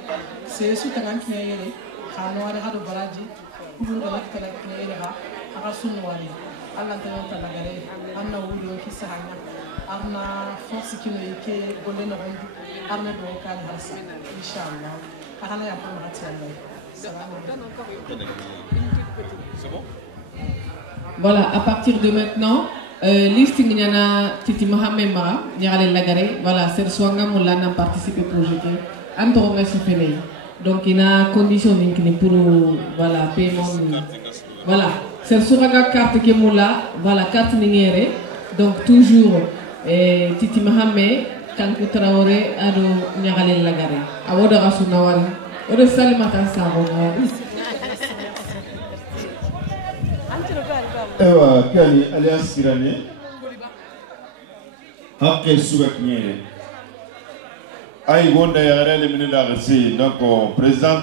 c'est ce que qui est à noire de Baraji pour le reste de la qui est là à la noire à l'intérieur de la galerie à Naoulio qui s'arrête arna force qui nous est bonne rendu arna do kan harsa inshallah arna ya pour ratiala c'est bon. Voilà, à partir de maintenant, listing nyana Titi Mohamed Mara, nyale lagare, voilà, c'est soanga moulana participer au projet. Antoro nga sifele. Donc il y a condition pour voilà paiement. Voilà, c'est soanga carte que moula, voilà carte ningere. Donc toujours Titi Mohamed Kankou Traoré ado nyale lagare. Awoda rasunawari. Odo salimata sabo. Ewa kani alias Kirane hakke sugat nyere ay gonda yare le minida resi donc président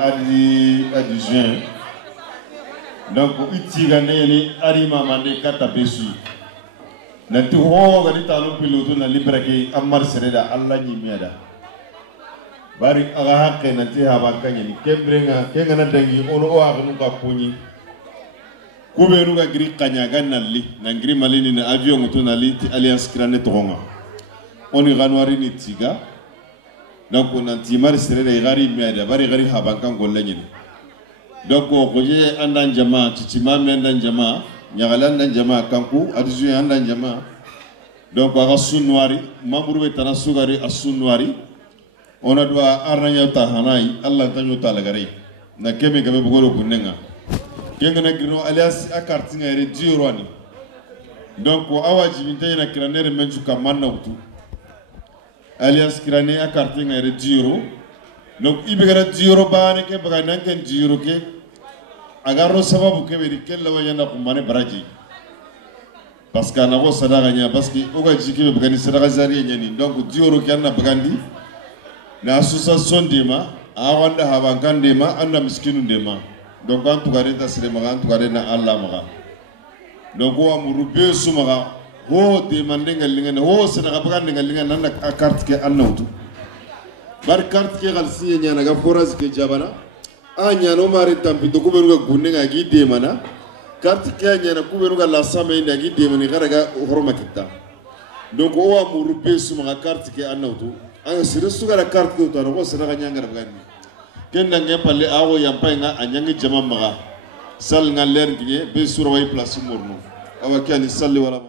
adi juin donc itigane ni ari mamande kata besu na tu ho gadi talo piloto na librake amar sereda alla nyimiada bari aga hakke na ti habakanye ni kembrenga kenga na dangi ono o agnu ka poni Kuberu ga gri kanyaga nali na gri malini na avion mutu nali ti Alliance Kirane togonga oni ganwari ni tiga donc on antimar serere gari meada bari gari habankan gollenyin donc ko je andan jama titima mendan jama nyagalan dan jama kanku adju andan jama donc aga sunwari mamuru be tana sugari asunwari ona doa aranya ta hanai Allah tanyo talagare na keme gabe bugoro kunenga Gengana grino alias a carte ngere 10 euros ni donc awaji binte na Kirane menju kamanna utu alias Kirane a carte ngere 10 euros donc ibegara 10 euros bane ke baga nanken 10 euros ke agaro sababu ke beri kella wayana kumane baraji parce que na go sadaka nya parce que oga jike be bagani sadaka zari nyani donc 10 euros ke na bagandi na association dema awanda habankan dema anda miskinu dema donc en tout cas ta sire maga en tout cas na Allah maga donc wa murube sumaga ho demande ngalinga ho sana bagandi ngalinga nan na carte ke annawtu bar carte ke galsi nya na ga forage ke jabana anya no mari tampi to kuberu ga gunne ga gi demana carte ke nya na kuberu ga la sama ina gi demani garaga horma kitta donc wa murube sumaga carte ke annawtu an sire suga carte ko to no sana ga nyanga bagandi kenda nge palle awo yampa nga anyangi jama maga sal nga ler ngiye be sura way place morno awa kani salli wala